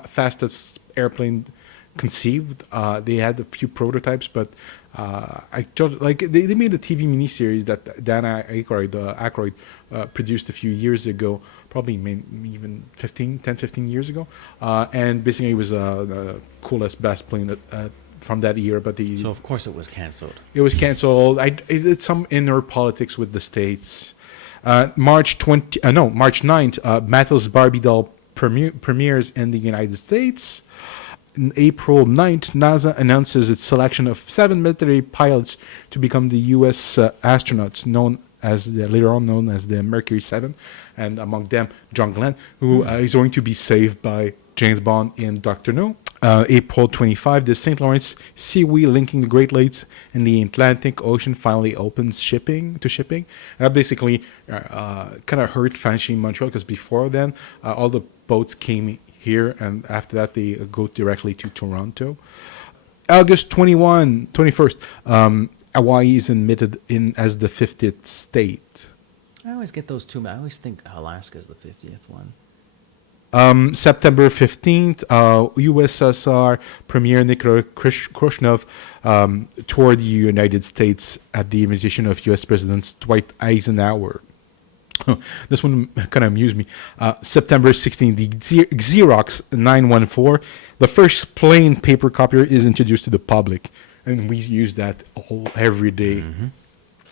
fastest airplane conceived. They had a few prototypes, but they made a TV miniseries that Dan Aykroyd produced a few years ago, probably even 15 years ago, and basically it was the coolest, best plane from that year. But so of course it was cancelled. It was cancelled. It did some inner politics with the states. March 9th, Mattel's Barbie doll premieres in the United States. On April 9th, NASA announces its selection of 7 military pilots to become the U.S. astronauts, later on known as the Mercury 7, and among them John Glenn, who is going to be saved by James Bond in Dr. No. April 25, the St. Lawrence Seaway linking the Great Lakes and the Atlantic Ocean finally opens shipping. And that basically kind of hurt fishing in Montreal, because before then all the boats came here, and after that they go directly to Toronto. August 21st, Hawaii is admitted in as the 50th state. I always get those two. I always think Alaska is the 50th one. September 15th, USSR Premier Nikita Khrushchev toured the United States at the invitation of U.S. President Dwight Eisenhower. This one kind of amused me. September 16th, the Xerox 914, the first plain paper copier, is introduced to the public, and we use that every day. Mm-hmm.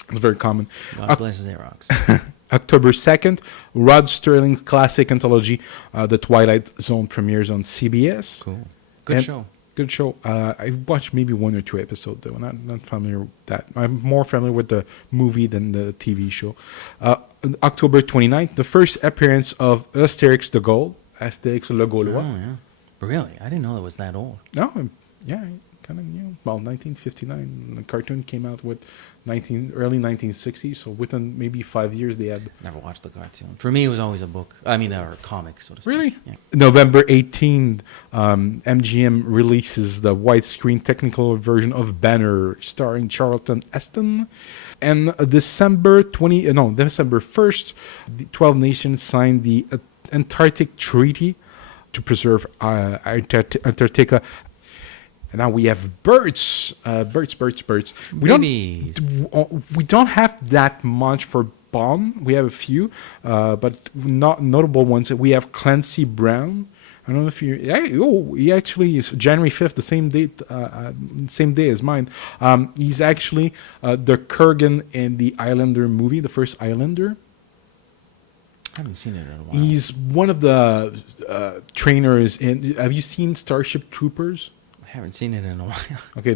It's very common. God bless Xerox. October 2nd, Rod Sterling's classic anthology, The Twilight Zone, premieres on CBS. Cool. Good show. Good show. I've watched maybe 1 or 2 episodes, though. I'm not familiar with that. I'm more familiar with the movie than the TV show. October 29th, the first appearance of Asterix the Gaul. Asterix Le Gaulois. Oh, yeah. Really? I didn't know it was that old. No, yeah, kind of new. Well, 1959. The cartoon came out with early 1960s, so within maybe 5 years they had... Never watched the cartoon. For me, it was always a book. I mean, or a comic, so to speak. Really? Yeah. November 18th, MGM releases the widescreen technical version of Banner, starring Charlton Heston. And December 1st, the 12 nations signed the Antarctic Treaty to preserve Antarctica. And now we have birds. We don't have that much for Bond. We have a few, but not notable ones. We have Clancy Brown. I don't know if he actually is January 5th, the same day as mine. He's actually the Kurgan in the Islander movie, the first Islander. I haven't seen it in a while. He's one of the trainers in... Have you seen Starship Troopers? I haven't seen it in a while. Okay,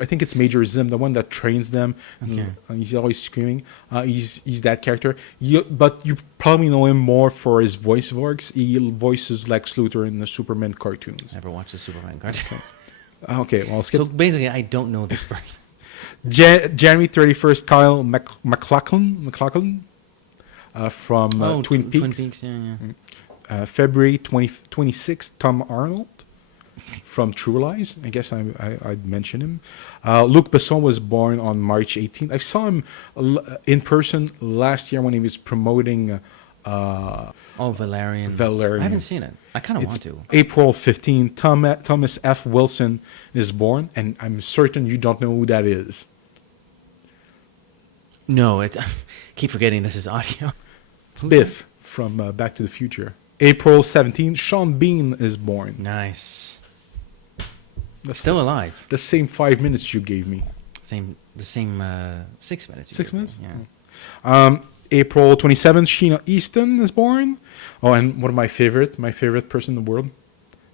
I think it's Major Zim, the one that trains them. Okay. He's always screaming. He's that character. But you probably know him more for his voice works. He voices Lex Luthor in the Superman cartoons. Never watched the Superman cartoon. Okay, well, skip. So basically, I don't know this person. January 31st, Kyle MacLachlan from Twin Peaks. Twin Peaks, yeah. February 26th, Tom Arnold from True Lies. I guess I'd mention him. Luc Besson was born on March 18th. I saw him in person last year when he was promoting... Valerian. Valerian. I haven't seen it. I kind of want to. April 15th, Thomas F. Wilson is born, and I'm certain you don't know who that is. No, keep forgetting this is audio. It's Biff from Back to the Future. April 17th, Sean Bean is born. Nice. Still alive. The same 5 minutes you gave me. The same 6 minutes. 6 minutes? Yeah. April 27th, Sheena Easton is born. Oh, and one of my favorite person in the world,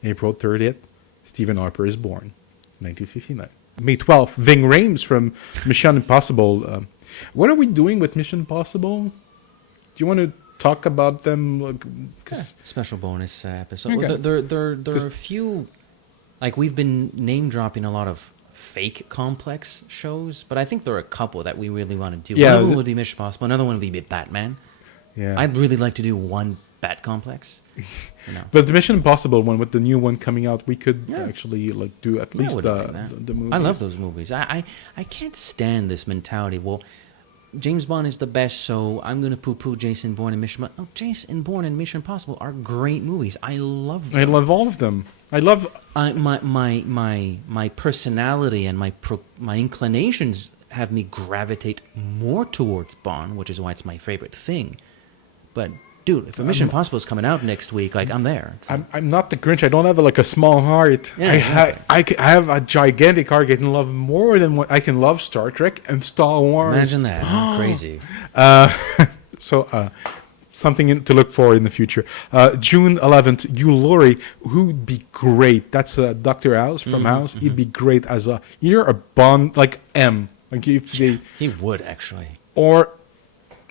April 30th, Stephen Harper is born, 1959. May 12th, Ving Rhames from Mission Impossible. What are we doing with Mission Impossible? Do you want to talk about them? Special bonus episode. Okay. There are a few, like we've been name dropping a lot of fake complex shows, but I think there are a couple that we really want to do. Yeah, One of them would be Mission Impossible. Another one would be Batman. Yeah. I'd really like to do one Bat complex. But the Mission Impossible one, with the new one coming out, we could Yeah. actually like do at I least wouldn't mind that. the movies. I love those movies. I can't stand this mentality. Well, James Bond is the best, so I'm going to poo-poo Jason Bourne and Mission. No, Jason Bourne and Mission Impossible are great movies. I love them. I love all of them. I love. My personality and my inclinations have me gravitate more towards Bond, which is why it's my favorite thing. But dude, if a Mission Impossible is coming out next week, like I'm there. I'm not the Grinch. I don't have like a small heart. Yeah, I have a gigantic heart. I can love more than what I can love Star Trek and Star Wars. Imagine that. Crazy. So something to look for in the future. June 11th, Hugh Laurie, who'd be great. That's Dr. House from House. He'd be great as either a Bond, like M. Like if they, He would actually. or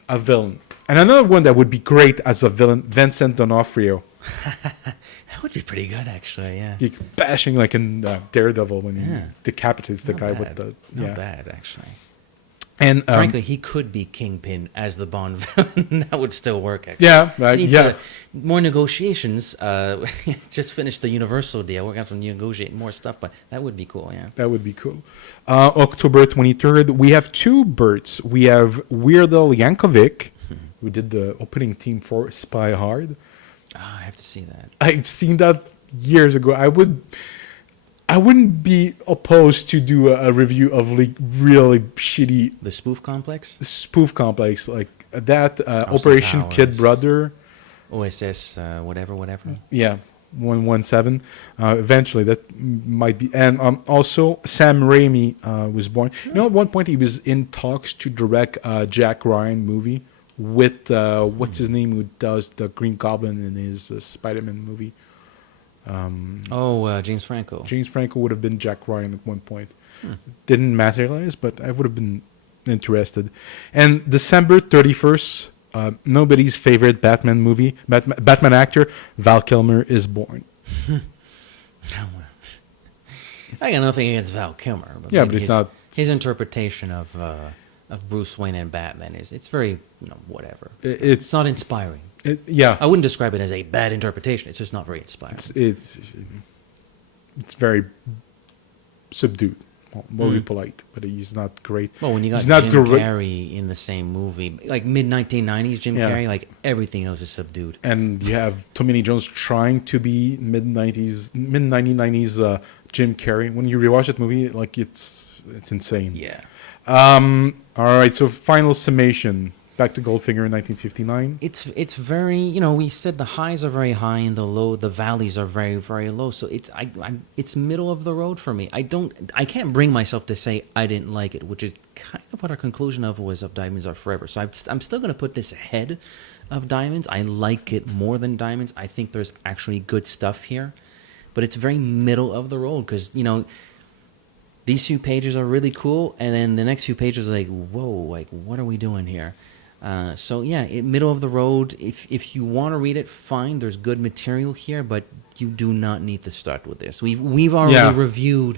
a villain. And another one that would be great as a villain, Vincent D'Onofrio. That would be pretty good, actually. Yeah. He bashing like in Daredevil when he Yeah. decapitates the Not guy bad. with the Not bad, actually. And Frankly, he could be Kingpin as the Bond villain. That would still work, actually. yeah, Need yeah. to- more negotiations. Just finished the Universal deal. We're going to have to negotiate more stuff, but that would be cool, yeah. That would be cool. October 23rd, we have two birds. We have Weird Al Yankovic, who did the opening theme for Spy Hard. I have to see that. I've seen that years ago. I wouldn't be opposed to do a review of like really shitty The spoof complex? spoof complex like that. Austin Operation Kid Powers. Brother. OSS, whatever. Yeah, 117. Eventually, that might be. And also, Sam Raimi was born. You know, at one point he was in talks to direct a Jack Ryan movie with what's his name, who does the Green Goblin in his Spider-Man movie. James Franco. James Franco would have been Jack Ryan at one point. Didn't materialize, but I would have been interested. And December 31st, nobody's favorite Batman movie, Batman actor, Val Kilmer is born. I got nothing against Val Kilmer, but Yeah, maybe but it's not- his interpretation of Bruce Wayne and Batman it's very whatever. It's not inspiring. yeah, I wouldn't describe it as a bad interpretation. It's just not very inspiring. it's very subdued. Well, be polite, but he's not great. Well, when you got he's not Jim great. Carrey in the same movie, like mid-1990s Jim Yeah. Carrey, like everything else is subdued. And you have Tommy Lee Jones trying to be mid-1990s Jim Carrey. When you rewatch that movie, like it's insane. Yeah. All right. So final summation. Back to Goldfinger in 1959. It's very, we said the highs are very high and the valleys are very, very low. So it's middle of the road for me. I can't bring myself to say I didn't like it, which is kind of what our conclusion of Diamonds Are Forever. So I'm still going to put this ahead of Diamonds. I like it more than Diamonds. I think there's actually good stuff here, but it's very middle of the road because, these few pages are really cool. And then the next few pages are like, whoa, like what are we doing here? Middle of the road. If you want to read it, fine. There's good material here, but you do not need to start with this. We've already reviewed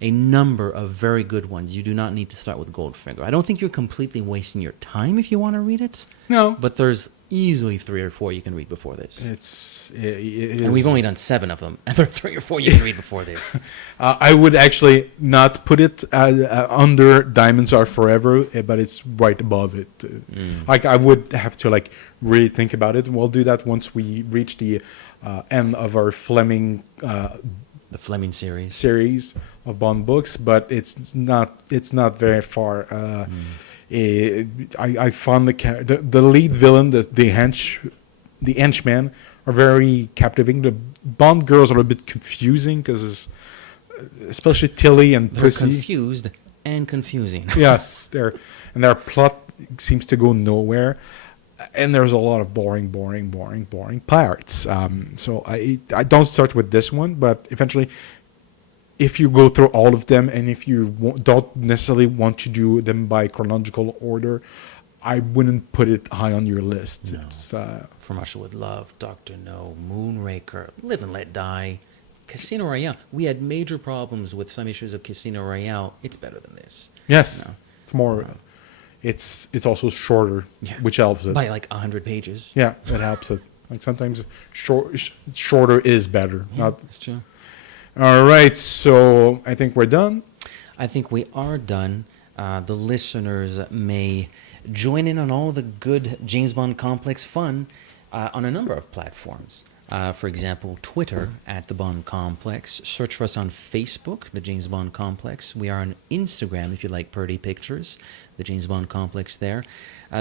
a number of very good ones. You do not need to start with Goldfinger. I don't think you're completely wasting your time if you want to read it. No, But there's easily 3 or 4 you can read before this. And we've only done 7 of them, and there are 3 or 4 you can read before this. I would actually not put it under Diamonds Are Forever, but it's right above it. Like I would have to like really think about it. We'll do that once we reach the end of our Fleming The Fleming series. of Bond books, but it's not very far. I found the lead villain, the henchman, are very captivating. The Bond girls are a bit confusing because, especially Tilly and They're Pussy. confused and confusing. Yes, their plot seems to go nowhere, and there's a lot of boring parts. So I don't start with this one, but eventually, if you go through all of them, and if you don't necessarily want to do them by chronological order, I wouldn't put it high on your list. No. It's, From Russia with Love, Dr. No, Moonraker, Live and Let Die, Casino Royale. We had major problems with some issues of Casino Royale. It's better than this. Yes, No. it's more. It's also shorter, Yeah. which helps it. By like 100 pages. Yeah, it helps it. Like sometimes shorter is better. Not That's true. all right. So I think we're done. I think we are done. The listeners may join in on all the good James Bond complex fun on a number of platforms. For example, Twitter at the Bond Complex. Search for us on Facebook, the James Bond Complex. We are on Instagram if you like pretty pictures, the James Bond Complex there.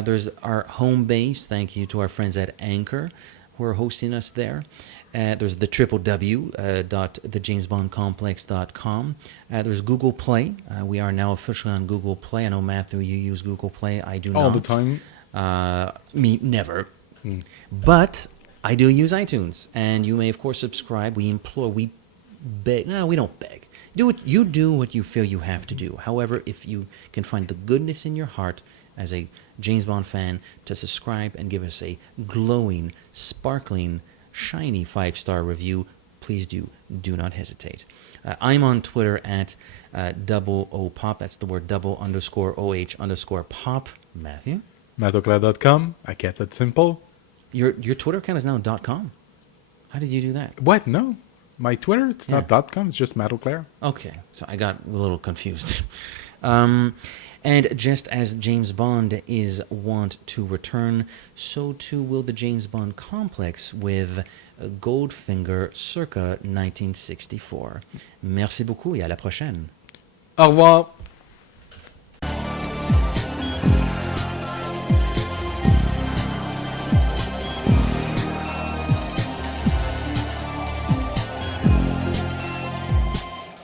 There's our home base. Thank you to our friends at Anchor who are hosting us there. There's the www.thejamesbondcomplex.com. There's Google Play. We are now officially on Google Play. I know, Matthew, you use Google Play. I do not. All the time. Me, never. But I do use iTunes. And you may, of course, subscribe. We implore, we beg. No, we don't beg. You do what you feel you have to do. However, if you can find the goodness in your heart as a James Bond fan to subscribe and give us a glowing, sparkling, shiny 5-star review, please do not hesitate. I'm on Twitter at double O Pop. That's the word double_OH_pop. Matthew? Mattoclair.com. I kept it simple. Your Twitter account is now .com. How did you do that? What? No. My Twitter, it's not .com. It's just Mattoclair. Okay, so I got a little confused. And just as James Bond is wont to return, so too will the James Bond complex with Goldfinger circa 1964. Merci beaucoup et à la prochaine. Au revoir.